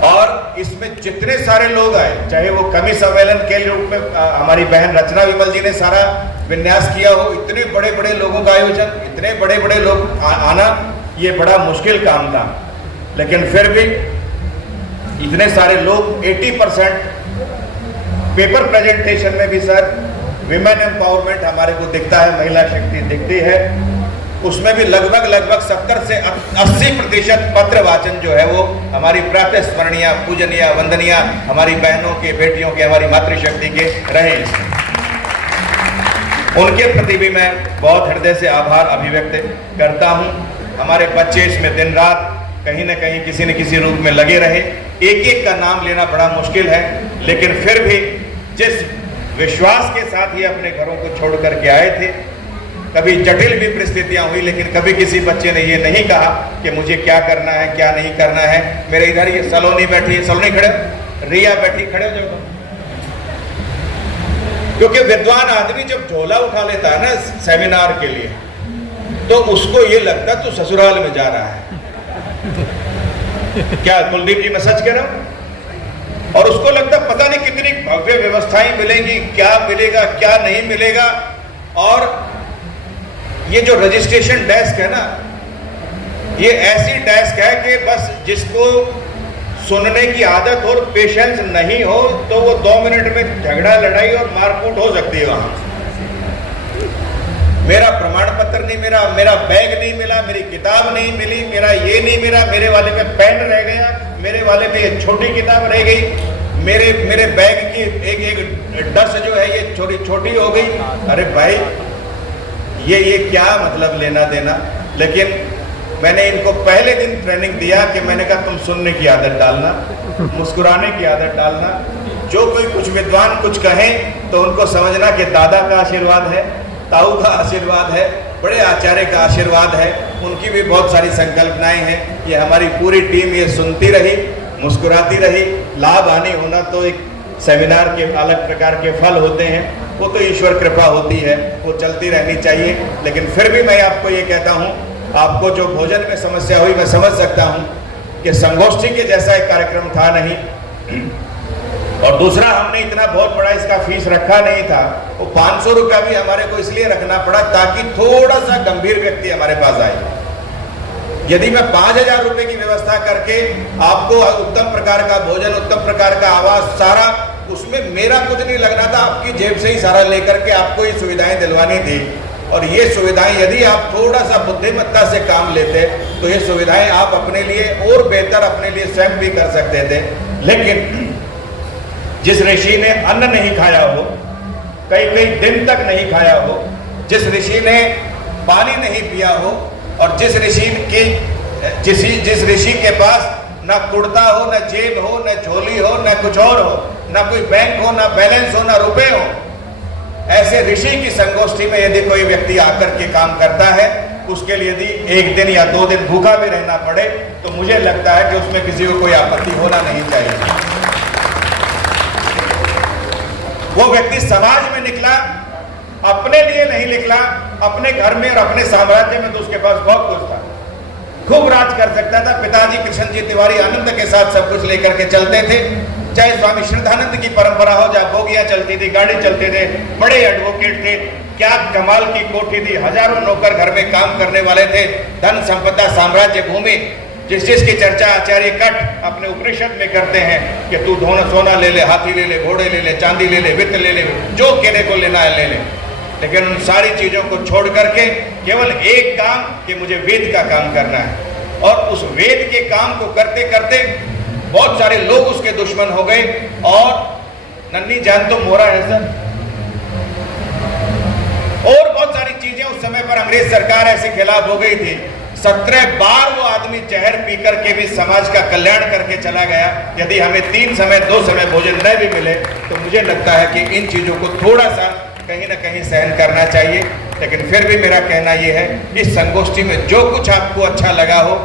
और इसमें जितने सारे लोग आए, चाहे वो कवि सम्मेलन के रूप में हमारी बहन रचना विमल जी ने सारा विन्यास किया हो, इतने बड़े बड़े लोगों का आयोजन, इतने बड़े बड़े लोग आना, ये बड़ा मुश्किल काम था। लेकिन फिर भी इतने सारे लोग, 80% पेपर प्रेजेंटेशन में भी सर विमेन एम्पावरमेंट हमारे को दिखता है, महिला शक्ति दिखती है, उसमें भी लगभग 70 से 80% पत्र वाचन जो है वो हमारी प्रातःस्मरणीय, पूजनीय, वंदनीय हमारी बहनों के, बेटियों के, हमारी मातृशक्ति के रहे। उनके प्रति भी मैं बहुत हृदय से आभार अभिव्यक्त करता हूं। हमारे बच्चे इसमें दिन रात कहीं न कहीं किसी न किसी रूप में लगे रहे। एक एक का नाम लेना बड़ा मुश्किल है, लेकिन फिर भी जिस विश्वास के साथ ये अपने घरों को छोड़ करके आए थे, कभी जटिल भी परिस्थितियां हुई, लेकिन कभी किसी बच्चे ने ये नहीं कहा कि मुझे क्या करना है, क्या नहीं करना है। मेरे इधर ये सलोनी बैठी है, सलोनी खड़े, रिया बैठी, खड़े हो जाओ। क्योंकि विद्वान आदमी जब झोला उठा लेता है ना सेमिनार के लिए, तो उसको ये लगता तू ससुराल में जा रहा है। क्या कुलदीप जी मैं सच कह रहा हूं? और उसको लगता पता नहीं कितनी भव्य व्यवस्थाएं मिलेंगी, क्या मिलेगा क्या नहीं मिलेगा। और ये जो रजिस्ट्रेशन डेस्क है ना, ये ऐसी डेस्क है कि बस जिसको सुनने की आदत और पेशेंस नहीं हो तो वो 2 मिनट में झगड़ा, लड़ाई और मारकूट हो सकती है वहां। मेरा प्रमाण पत्र नहीं मिला, मेरा बैग नहीं मिला, मेरी किताब नहीं मिली, मेरा ये नहीं मिला, मेरे वाले में पेन रह गया, मेरे वाले में ये छोटी किताब रह गई, मेरे बैग की एक डस जो है ये छोटी हो गई। अरे भाई ये क्या मतलब लेना देना। लेकिन मैंने इनको पहले दिन ट्रेनिंग दिया कि मैंने कहा तुम सुनने की आदत डालना, मुस्कुराने की आदत डालना। जो कोई कुछ विद्वान कुछ कहें तो उनको समझना कि दादा का आशीर्वाद है, ताऊ का आशीर्वाद है, बड़े आचार्य का आशीर्वाद है, उनकी भी बहुत सारी संकल्पनाएं हैं। ये हमारी पूरी टीम ये सुनती रही, मुस्कुराती रही। लाभ हानि होना तो एक सेमिनार के अलग प्रकार के फल होते हैं, वो तो ईश्वर कृपा होती है, वो चलती रहनी चाहिए। लेकिन फिर भी मैं आपको ये कहता हूँ, आपको जो भोजन में समस्या हुई मैं समझ सकता हूँ कि संगोष्ठी के जैसा एक कार्यक्रम था नहीं, और दूसरा हमने इतना बहुत बड़ा इसका फीस रखा नहीं था। वो 500 रुपया भी हमारे को इसलिए रखना पड़ा ताकि थोड़ा सा गंभीर व्यक्ति हमारे पास आए। यदि मैं 5000 रुपए की व्यवस्था करके आपको उत्तम प्रकार का भोजन, उत्तम प्रकार का आवास, सारा उसमें मेरा कुछ नहीं लगना था, आपकी जेब से ही सारा लेकर के आपको ये सुविधाएं दिलवानी थी। और ये सुविधाएं यदि आप थोड़ा सा बुद्धिमत्ता से काम लेते तो ये सुविधाएं आप अपने लिए और बेहतर अपने लिए स्वयं भी कर सकते थे। लेकिन जिस ऋषि ने अन्न नहीं खाया हो, कई कई दिन तक नहीं खाया हो, जिस ऋषि ने पानी नहीं पिया हो, और जिस ऋषि के पास ना कुर्ता हो, ना जेब हो, ना झोली हो, ना कुछ और हो, ना कोई बैंक हो, ना बैलेंस हो, ना रुपए हो, ऐसे ऋषि की संगोष्ठी में यदि कोई व्यक्ति आकर के काम करता है, उसके लिए यदि 1 दिन या 2 दिन भूखा भी रहना पड़े तो मुझे लगता है कि उसमें किसी को कोई आपत्ति होना नहीं चाहिए। वो व्यक्ति समाज में निकला, अपने लिए नहीं निकला, अपने घर में और अपने साम्राज्य में तो उसके पास बहुत कुछ था, खूब राज कर सकता था। पिताजी कृष्ण जी तिवारी आनंद के साथ सब कुछ लेकर के चलते थे। चाहे स्वामी श्रद्धानंद की परंपरा हो, जहाँ बोगियां चलती थी, गाड़ी चलते थे, बड़े एडवोकेट थे, क्या कमाल की कोठी थी, हजारों नौकर घर में काम करने वाले थे, धन संपदा साम्राज्य भूमि, जिसकी चर्चा आचार्य कट अपने उपनिषद में करते हैं कि तू सोना ले ले, हाथी ले ले, घोड़े ले ले, चांदी ले ले, वित्त ले ले, जो कहने को लेना है ले ले। लेकिन उन सारी चीजों को छोड़ करके केवल एक काम कि मुझे वेद का काम करना है, और उस वेद के काम को करते करते बहुत सारे लोग उसके दुश्मन हो गए। और नन्ही जान तो मोरा है सर, और बहुत सारी चीजें उस समय पर अंग्रेज सरकार ऐसे खिलाफ हो गई थी। 17 बार वो आदमी जहर पी करके भी समाज का कल्याण करके चला गया। यदि हमें 3 समय 2 समय भोजन न भी मिले तो मुझे लगता है कि इन चीजों को थोड़ा सा कहीं ना कहीं सहन करना चाहिए। लेकिन फिर भी मेरा कहना यह है, इस संगोष्ठी में जो कुछ आपको अच्छा लगा हो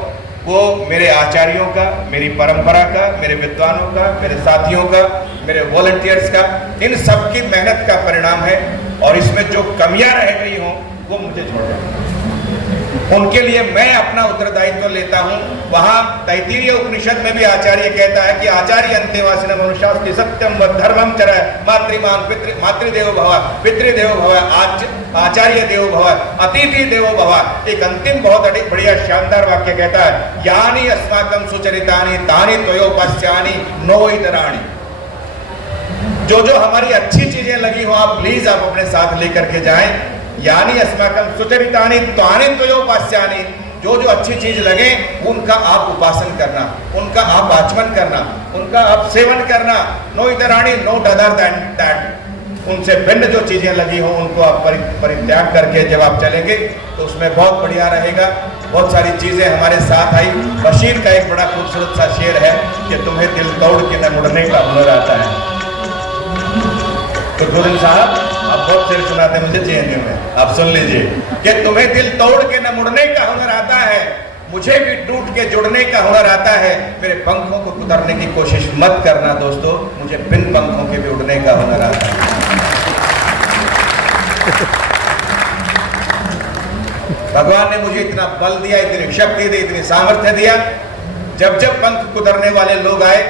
वो मेरे आचार्यों का, मेरी परंपरा का, मेरे विद्वानों का, मेरे साथियों का, मेरे वॉलंटियर्स का, इन सब की मेहनत का परिणाम है। और इसमें जो कमियां रह गई हों वो मुझे छोड़ दें, उनके लिए मैं अपना उत्तरदायित्व लेता हूं। वहां तैत्तिरीय उपनिषद में भी आचार्य कहता है कि आचार्य अंतेवासिन मनुष्यास्ति सत्यम व धर्मम चर मातृमान मातृदेवो भव, पितृदेवो भव, आचार्य देवो भव, अतिथि देवो भव। एक अंतिम बहुत बढ़िया शानदार वाक्य कहता है, यानी अस्माकं सुचरितानि तानि त्वयोपास्यानि नो इतराणि। जो हमारी अच्छी चीजें लगी हो आप प्लीज आप अपने साथ लेकर के जाएं। यानी अस्माकं सुचरितानि तानि त्वयोपास्यानि, जो अच्छी चीज लगे उनका आप उपासन करना, उनका आप आचमन करना, उनका आप सेवन करना। नो इतराणि, नोट अदर देन दैट। उनसे भिन्न जो चीजें लगी हो उनको आप परित्याग करके जब आप चलेंगे तो उसमें बहुत बढ़िया रहेगा। बहुत सारी चीजें हमारे साथ आई। बशीर का एक बड़ा खूबसूरत सा शेर है कि तुम्हें दिल तोड़ के न मुड़ने का हुनर आता है। तो गुरु साहब आप बहुत शेर सुनाते मुझे जेएनयू में, आप सुन लीजिए कि तुम्हें दिल तोड़ के न मुड़ने का हुनर आता है, मुझे भी टूट के जुड़ने का हुनर आता है। मेरे पंखों को कुतरने की कोशिश मत करना दोस्तों, मुझे बिन पंखों के भी उड़ने का हुनर आता है। भगवान ने मुझे इतना बल दिया, इतनी शक्ति दी, इतनी सामर्थ्य दिया। जब पंख कुतरने वाले लोग आए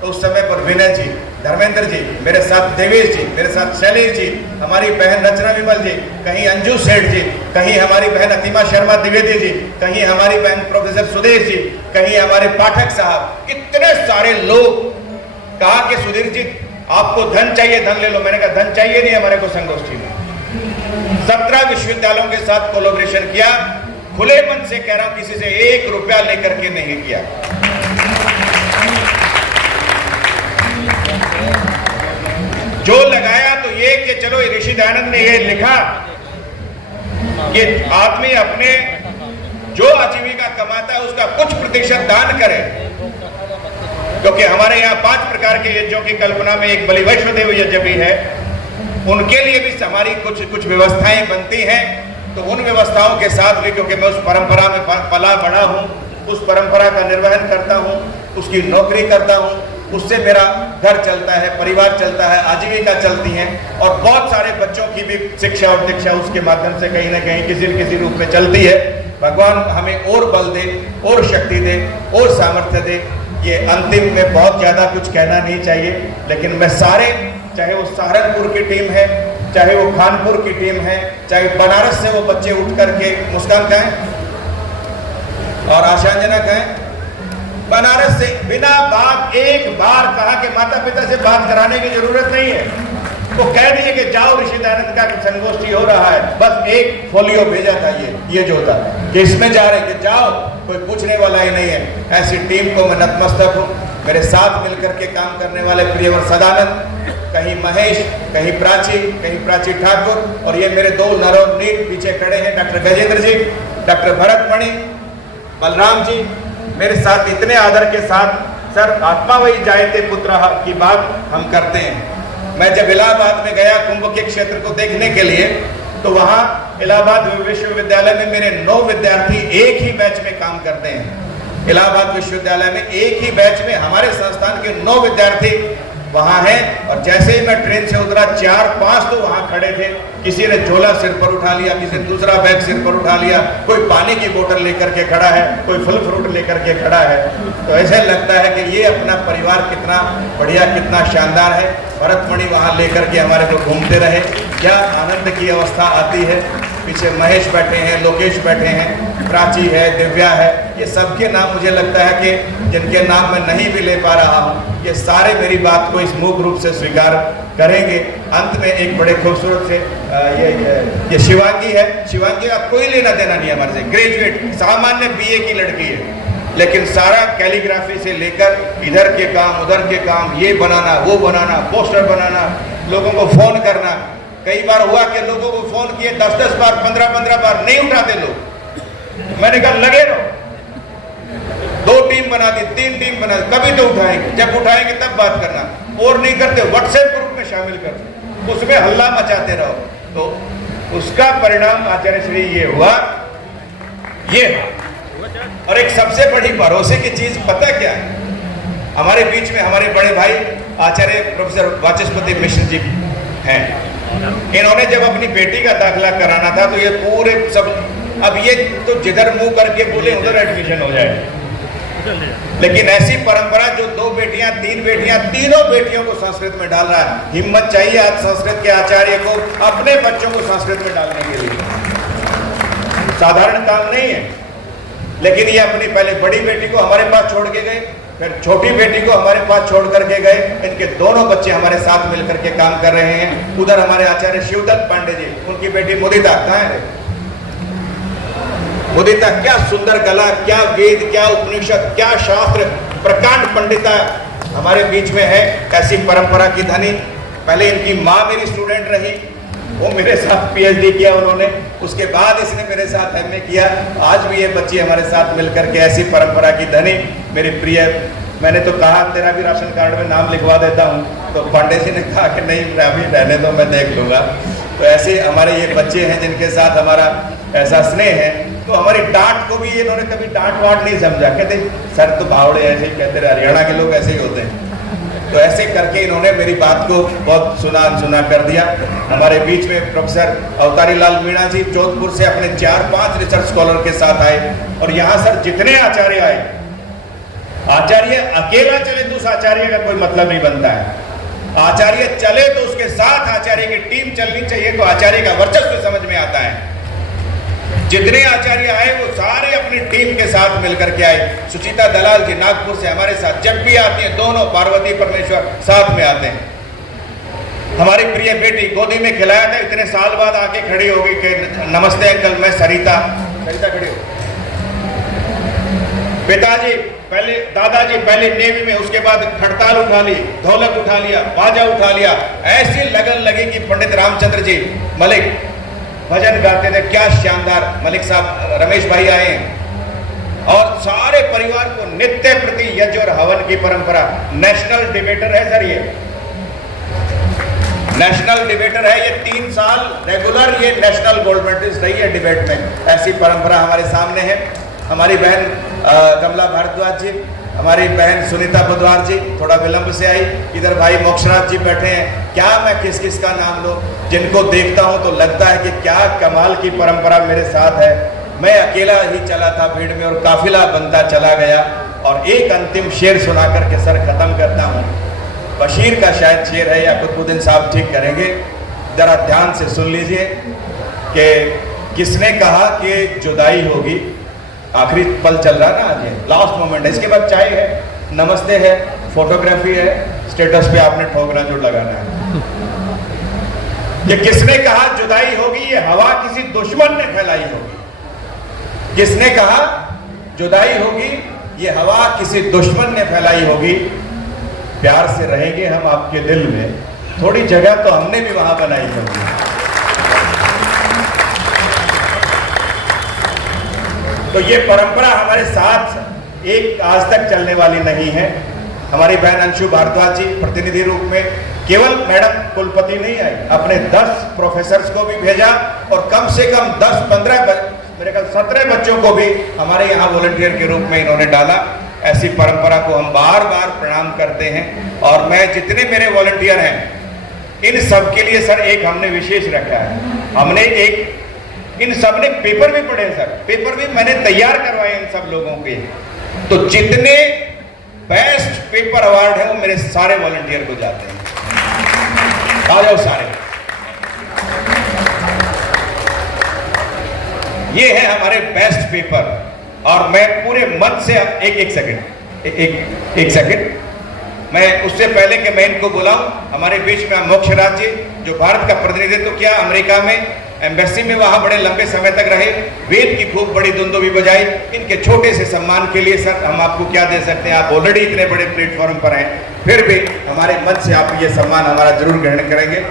तो उस समय पर विनय जी, धर्मेंद्र जी, मेरे साथ देवेश जी, मेरे साथ शैलेश जी, हमारी बहन रचना विमल जी, कहीं अंजू सेठ जी, कहीं हमारी बहन अतिमा शर्मा द्विवेदी जी, कहीं हमारी बहन प्रोफेसर सुदेश जी, कहीं हमारे पाठक साहब, कितने सारे लोग कहा कि सुधीर जी आपको धन चाहिए, धन ले लो। मैंने कहा धन चाहिए नहीं हमारे को संगोष्ठी में। 17 विश्वविद्यालयों के साथ कोलैबोरेशन किया, खुले मन से कह रहा हूं, किसी से 1 रुपया लेकर के नहीं किया। जो लगाया तो ये कि चलो ऋषि दयानंद ने ये लिखा कि आदमी अपने जो आजीविका कमाता है उसका कुछ प्रतिशत दान करे, क्योंकि हमारे यहाँ 5 प्रकार के यज्ञों की कल्पना में एक बलि वैष्णोदेव यज्ञ भी है। उनके लिए भी हमारी कुछ व्यवस्थाएं बनती हैं। तो उन व्यवस्थाओं के साथ भी, क्योंकि मैं उस परंपरा में पला बड़ा हूँ, उस परंपरा का निर्वहन करता हूँ, उसकी नौकरी करता हूँ, उससे मेरा घर चलता है, परिवार चलता है, आजीविका चलती है, और बहुत सारे बच्चों की भी शिक्षा और दीक्षा उसके माध्यम से कहीं ना कहीं किसी न किसी रूप में चलती है। भगवान हमें और बल दे, और शक्ति दे, और सामर्थ्य दे। ये अंतिम में बहुत ज़्यादा कुछ कहना नहीं चाहिए, लेकिन मैं सारे, चाहे वो सहारनपुर की टीम है, चाहे वो कानपुर की टीम है, चाहे बनारस से वो बच्चे उठ करके, मुस्कान कहें और आशांजना कहें, बनारस से बिना बात एक बार कहा कि माता पिता से बात कराने की जरूरत नहीं है। वो कह दीजिए कि जाओ ऋषि दयानंद का संगोष्ठी हो रहा है, बस एक फोलियो भेजा था ये जो था कि इसमें जा रहे कि जाओ, कोई पूछने वाला ही नहीं है। ऐसी टीम को मैं नतमस्तक हूँ। मेरे साथ मिलकर के काम करने वाले प्रियवर सदानंद, कहीं महेश, कहीं प्राची ठाकुर, और ये मेरे दो नरोनीत पीछे खड़े हैं, डॉक्टर गजेंद्र जी, डॉक्टर भरत मणि, बलराम जी, मेरे साथ इतने आदर के साथ। सर, आत्मा वही जायते पुत्र की बात हम करते हैं। मैं जब इलाहाबाद में गया कुंभ के क्षेत्र को देखने के लिए, तो वहाँ इलाहाबाद विश्वविद्यालय में मेरे 9 विद्यार्थी एक ही बैच में काम करते हैं। इलाहाबाद विश्वविद्यालय में एक ही बैच में हमारे संस्थान के 9 विद्यार्थी वहाँ हैं। और जैसे ही मैं ट्रेन से उतरा, 4-5 तो वहाँ खड़े थे। किसी ने झोला सिर पर उठा लिया, किसी ने दूसरा बैग सिर पर उठा लिया, कोई पानी की बोतल लेकर के खड़ा है, कोई फल फ्रूट लेकर के खड़ा है। तो ऐसे लगता है कि ये अपना परिवार कितना बढ़िया, कितना शानदार है। भरतमणि वहाँ लेकर के हमारे को घूमते रहे, क्या आनंद की अवस्था आती है। पीछे महेश बैठे हैं, लोकेश बैठे हैं, प्राची है, दिव्या है, ये सबके नाम मुझे लगता है कि जिनके नाम मैं नहीं भी ले पा रहा हूँ, ये सारे मेरी बात को इस मूक रूप से स्वीकार करेंगे। अंत में एक बड़े खूबसूरत से ये शिवांगी है। शिवांगी का कोई लेना देना नहीं हमारे से, ग्रेजुएट सामान्य BA की लड़की है, लेकिन सारा कैलीग्राफी से लेकर इधर के काम, उधर के काम, ये बनाना, वो बनाना, पोस्टर बनाना, लोगों को फोन करना। कई बार हुआ कि लोगों को फोन किए 10-10 बार, 15-15 बार, नहीं उठाते लोग। मैंने कहा लगे रहो। 2 टीम बना दी, 3 टीम बना दी, कभी तो उठाएंगे, जब उठाएंगे तब बात करना। और नहीं करते, व्हाट्सएप ग्रुप में शामिल करते, उसमें हल्ला मचाते रहो। तो उसका परिणाम आचार्य श्री ये हुआ। और एक सबसे बड़ी भरोसे की चीज पता क्या है, हमारे बीच में हमारे बड़े भाई आचार्य प्रोफेसर वाचस्पति मिश्र जी हैं। इन्होंने जब अपनी बेटी का दाखिला कराना था, तो ये पूरे सब, अब ये तो जिधर मुंह करके बोले उधर एडमिशन हो जाए। लेकिन ऐसी परंपरा जो 2 बेटियां, 3 बेटियां, तीनों बेटियों को संस्कृत में डाल रहा है। हिम्मत चाहिए आज संस्कृत के आचार्य को अपने बच्चों को संस्कृत में डालने के लिए, साधारण काम नहीं है। लेकिन ये अपनी पहले बड़ी बेटी को हमारे पास छोड़ के गए, फिर छोटी बेटी को हमारे पास छोड़ करके गए। इनके दोनों बच्चे हमारे साथ मिलकर के काम कर रहे हैं। उधर हमारे आचार्य शिवदत्त पांडे जी, उनकी बेटी मुदिता कहाँ है? मुदिता क्या सुंदर कला, क्या वेद, क्या उपनिषद, क्या शास्त्र, प्रकांड पंडिता हमारे बीच में है। ऐसी परंपरा की धनी। पहले इनकी माँ मेरी स्टूडेंट रही, वो मेरे साथ PhD किया उन्होंने, उसके बाद इसने मेरे साथ MA किया। आज भी ये बच्ची हमारे साथ मिलकर के ऐसी परंपरा की धनी मेरी प्रिय। मैंने तो कहा तेरा भी राशन कार्ड में नाम लिखवा देता हूँ, तो पांडे जी ने कहा कि नहीं अभी रहने दो, मैं देख लूँगा। तो ऐसे हमारे ये बच्चे हैं जिनके साथ हमारा ऐसा स्नेह है। तो हमारी डांट को भी इन्होंने कभी डांट वाट नहीं समझा, कहते सर तो बावड़े ऐसे ही कहते रहे, हरियाणा के लोग ऐसे ही होते हैं। तो ऐसे करके इन्होंने मेरी बात को बहुत सुना कर दिया। हमारे बीच में प्रोफेसर अवतारी लाल मीणा जी जोधपुर से अपने 4-5 रिसर्च स्कॉलर के साथ आए। और यहाँ सर जितने आचार्य आए, आचार्य अकेला चले तो उस आचार्य का कोई मतलब नहीं बनता है। आचार्य चले तो उसके साथ आचार्य की टीम चलनी चाहिए, तो आचार्य का वर्चस्व समझ में आता है। जितने आचार्य आए वो सारे अपनी टीम के साथ मिलकर के आए। सुचिता दलाल जी नागपुर से हमारे साथ जब भी आती हैं, दोनों पार्वती परमेश्वर साथ में आते हैं। हमारी प्रिय बेटी गोदी में खिलाया था, इतने साल बाद आके खड़ी हो गई कि नमस्ते अंकल, मैं सरिता खड़ी हो। पिताजी पहले, दादाजी पहले नेवी में, उसके बाद खड़ताल उठा ली, ढोलक उठा लिया, बाजा उठा लिया। ऐसी लगन लगी कि पंडित रामचंद्र जी मलिक भजन गाते थे, क्या शानदार। मलिक साहब रमेश भाई आए हैं और सारे परिवार को नित्य प्रति यज्ञ और हवन की परंपरा। नेशनल डिबेटर है सर, ये नेशनल डिबेटर है, ये 3 साल रेगुलर ये नेशनल गोल्ड मेडलिस्ट रही है डिबेट में। ऐसी परंपरा हमारे सामने है। हमारी बहन कमला भारद्वाज जी, हमारी बहन सुनीता बुधवार जी थोड़ा विलंब से आई। इधर भाई मोक्षराज जी बैठे हैं। क्या मैं किस किस का नाम लूं? जिनको देखता हूं तो लगता है कि क्या कमाल की परंपरा मेरे साथ है। मैं अकेला ही चला था भीड़ में और काफिला बनता चला गया। और एक अंतिम शेर सुना करके सर खत्म करता हूं। बशीर का शायद शेर है या कुतुबुद्दीन साहब ठीक करेंगे, जरा ध्यान से सुन लीजिए कि किसने कहा कि जुदाई होगी। आखिरी पल चल रहा ना, आज ये लास्ट मोमेंट है। इसके बाद चाय है, नमस्ते है, फोटोग्राफी है, स्टेटस पे आपने ठोकना जो लगाना है। कि किसने कहा जुदाई होगी ये हवा किसी दुश्मन ने फैलाई होगी। किसने कहा जुदाई होगी ये हवा किसी दुश्मन ने फैलाई होगी। प्यार से रहेंगे हम आपके दिल में, थोड़ी जगह तो हमने भी वहां बनाई होगी। तो ये परंपरा हमारे साथ एक आज तक चलने वाली नहीं है। हमारी बहन अंशु भारद्वाज जी प्रतिनिधि रूप में केवल मैडम कुलपति नहीं आई, अपने 10 प्रोफेसर्स को भी भेजा और कम से कम 10-15 मेरे ख्याल 17 बच्चों को भी हमारे यहाँ वॉलंटियर के रूप में इन्होंने डाला। ऐसी परंपरा को हम बार बार प्रणाम करते हैं। और मैं जितने मेरे वॉलंटियर हैं इन सब के लिए सर एक हमने विशेष रखा है। हमने एक इन सब ने पेपर भी पढ़े सर, पेपर भी मैंने तैयार करवाए इन सब लोगों के। तो जितने बेस्ट पेपर अवार्ड है वो मेरे सारे वॉलंटियर को जाते हैं। आ जाओ सारे। ये है हमारे बेस्ट पेपर। और मैं पूरे मन से एक सेकंड मैं उससे पहले कि मैं इनको बुलाऊं, हमारे बीच में मोक्ष राज जी जो भारत का प्रतिनिधित्व किया अमेरिका में एम्बेसी में, वहां बड़े लंबे समय तक रहे, वेद की खूब बड़ी दुंदुभी बजाई। इनके छोटे से सम्मान के लिए सर हम आपको क्या दे सकते हैं, आप ऑलरेडी इतने बड़े प्लेटफॉर्म पर हैं, फिर भी हमारे मंच से आप ये सम्मान हमारा जरूर ग्रहण करेंगे।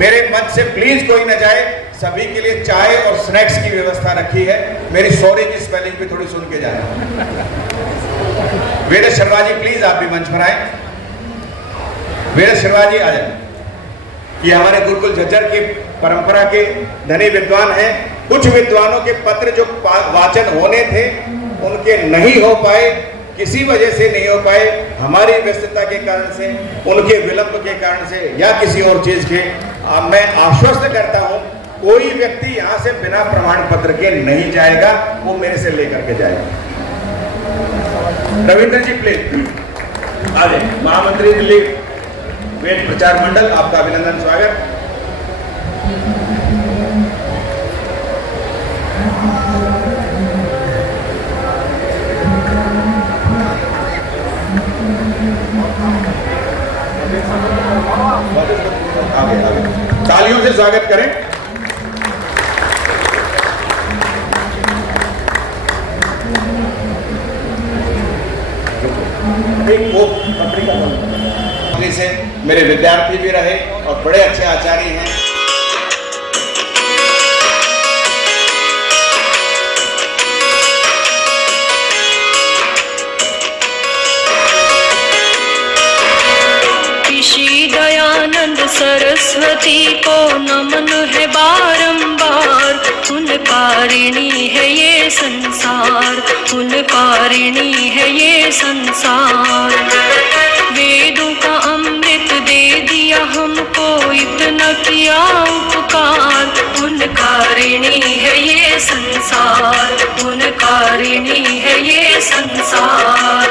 मेरे मंच से प्लीज कोई न जाए, सभी के लिए चाय और स्नैक्स की व्यवस्था रखी है। मेरी सॉरी की स्पेलिंग भी थोड़ी सुन के जाए। वीरेश शर्मा जी प्लीज आप भी मंच पर आए। वीरेश शर्मा जी आ जाए। ये हमारे गुरुकुल झज्जर की परंपरा के धनी विद्वान हैं। कुछ विद्वानों के पत्र जो वाचन होने थे उनके नहीं हो पाए, किसी वजह से नहीं हो पाए, हमारी व्यस्तता के कारण से, उनके विलंब के कारण से या किसी और चीज के। मैं आश्वस्त करता हूं कोई व्यक्ति यहां से बिना प्रमाण पत्र के नहीं जाएगा, वो मेरे से लेकर के जाएगा। रविंद्र जी प्लीज आ जाए। महामंत्री दिल्ली वेद प्रचार मंडल, आपका अभिनंदन स्वागत। आगे तालियों से स्वागत करें। से मेरे विद्यार्थी भी रहे और बड़े अच्छे आचार्य हैं। ऋषि दयानंद सरस्वती को नमन है बारंबार, उन कारिणी है ये संसार, उन कारिणी है ये संसार। वेदों का अमृत दे दिया हमको, इतना किया उपकार, उन कारिणी है ये संसार, उन कारिणी है ये संसार।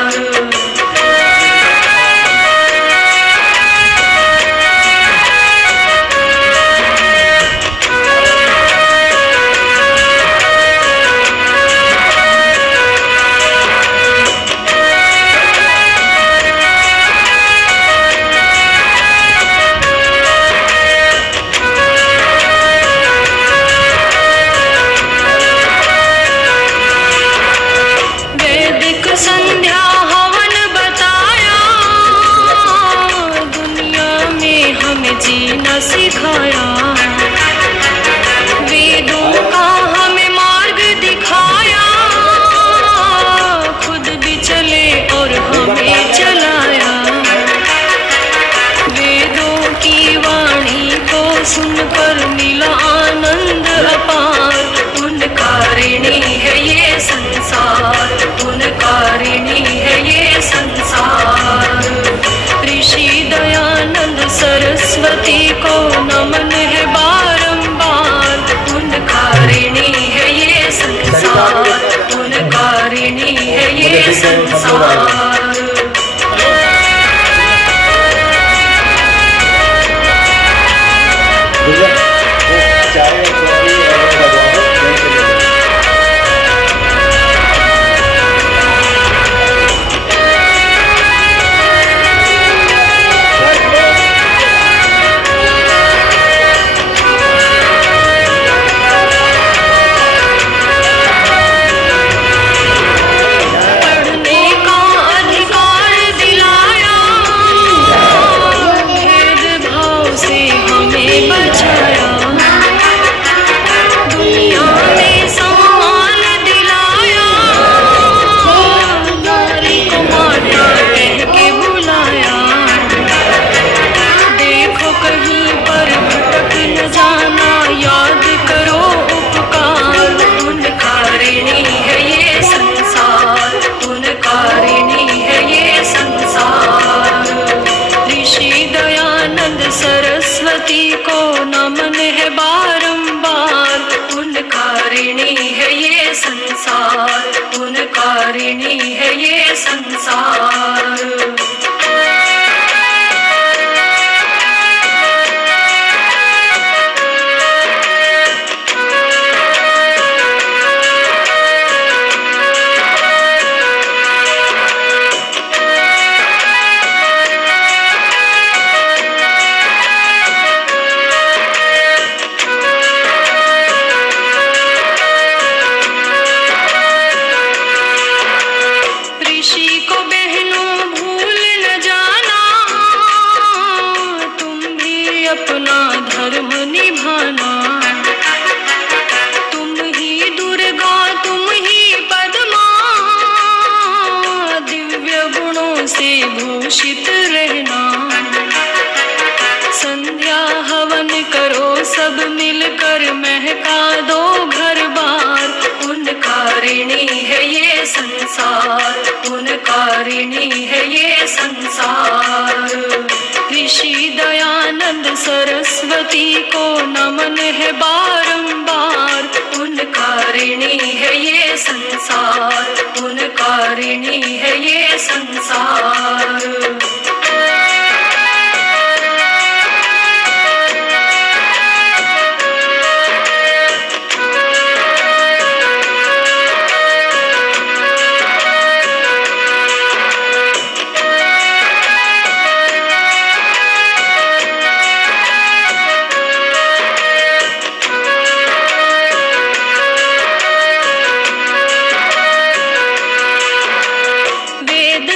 सरस्वती को नमन है बारंबार। उनका ऋणी है ये संसार, उनका ऋणी है ये संसार।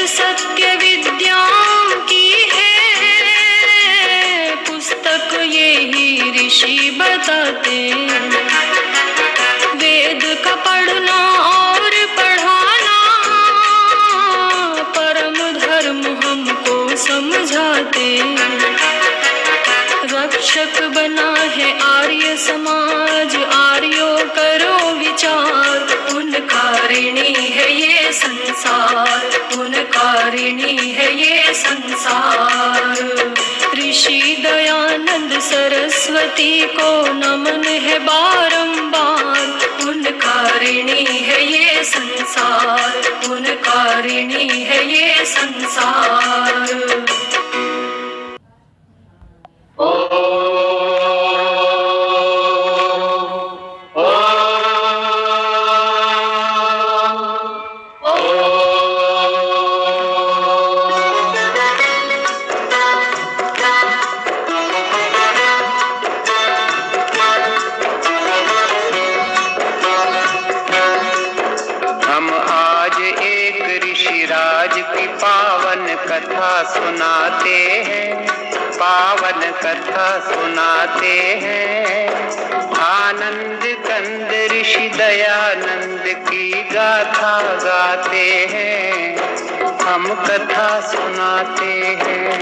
सत्य विद्याओं की है पुस्तक, ये ही ऋषि बताते। वेद का पढ़ना और पढ़ाना परम धर्म हमको समझाते। रक्षक बना है आर्य समाज, आर्यों करो विचार। उनका ऋणी है ये संसार, उनका ऋणी है ये संसार। ऋषि दयानंद सरस्वती को नमन है बारंबार। उनका ऋणी है ये संसार, उनका ऋणी है ये संसार। कथा सुनाते हैं, पावन कथा सुनाते हैं। आनंद कंद ऋषि दयानंद की गाथा गाते हैं, हम कथा सुनाते हैं।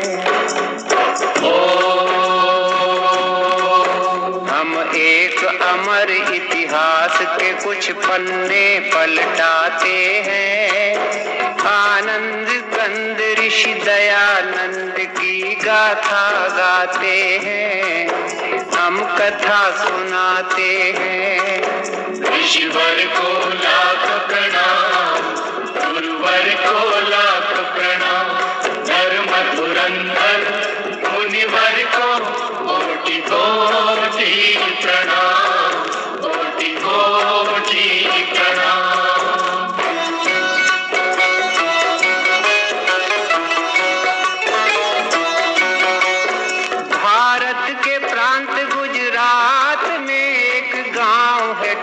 हम एक अमर इतिहास के कुछ पन्ने पलटाते हैं। आनंद कंद ऋषि दयानंद की गाथा गाते हैं, हम कथा सुनाते हैं। ऋषिवर को लाख प्रणाम, गुरुवर को लाख प्रणाम। धर्म धुरंधर मुनिवर को कोटि कोटि प्रणाम, कोटि कोटि प्रणाम।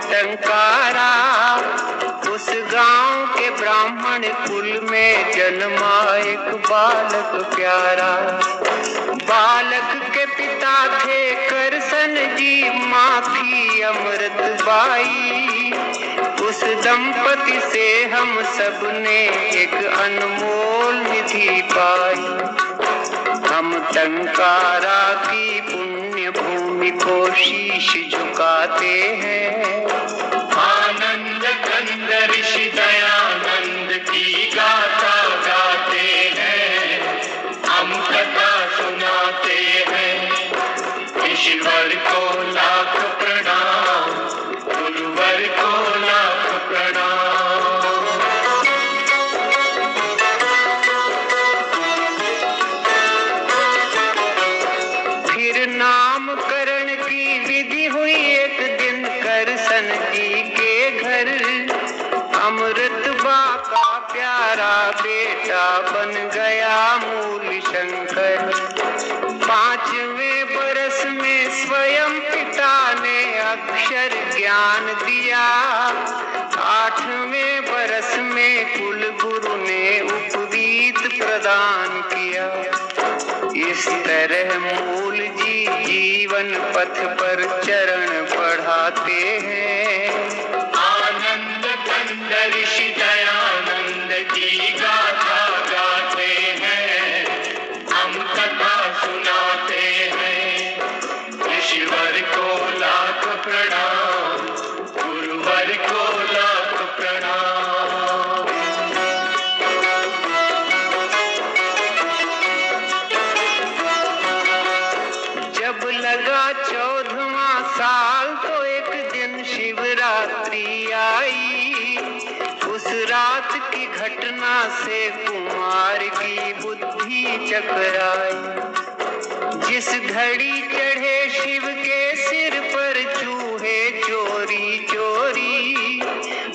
टंकारा, उस गांव के ब्राह्मण कुल में जन्मा एक बालक प्यारा। बालक के पिता थे करसन जी, माँ थी अमृत बाई। उस दंपति से हम सब ने एक अनमोल निधि पाई। हम टंकारा की पुण्य भूमि को शीश झुकाते हैं। आनंद कंद ऋषि दयानंद की गाथा गाते हैं, हम कथा सुनाते हैं। ईश्वर को लाख प्रणाम, गुरुवर को लाख प्रणाम। फिर नामकरण की विधि हुई एक दिन करसन जी के घर। अमृत बा का प्यारा बेटा बन गया मूल शंकर। 5वें बरस में स्वयं पिता ने अक्षर ज्ञान दिया। 8वें बरस में कुल गुरु ने उपवीत प्रदान किया। इस तरह मूल जी जीवन पथ पर चरण बढ़ाते हैं। आनंद कंद ऋषि दयानंद की गाथा गाते हैं, हम कथा सुनाते हैं। ईश्वर को लाख प्रणाम, गुरुवर को लाख प्रणाम। जब घड़ी आई, उस रात की घटना से कुमार की बुद्धि चकराई। जिस घड़ी चढ़े शिव के सिर पर चूहे चोरी चोरी,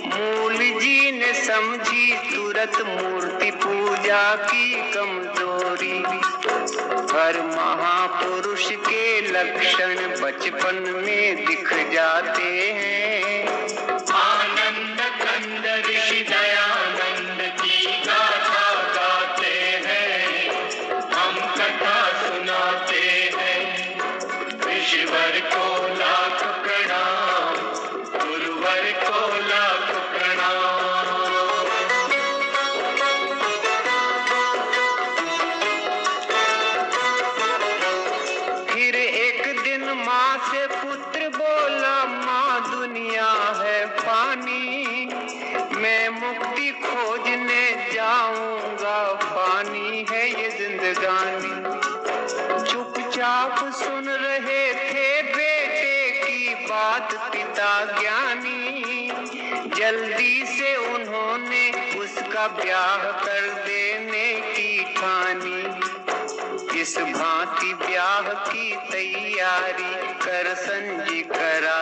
मूल जी ने समझी तुरंत मूर्ति पूजा की कमजोरी। हर महापुरुष के लक्षण बचपन में दिख जाते हैं। आनंद कंद ऋषि दयानंद की गाथा गाते हैं, हम कथा सुनाते हैं। ऋषिवर को लाख प्रणाम, गुरुवर को लाख प्रणाम। फिर एक दिन माँ से पुत्र बोला, माँ दुनिया है पानी, मैं मुक्ति खोजने जाऊंगा, पानी है ये जिंदगानी। चुपचाप सुन रहे थे बेटे की बात पिता ज्ञानी, जल्दी से उन्होंने उसका ब्याह कर देने की ठानी। इस भांति ब्याह की तैयारी कर संजी करा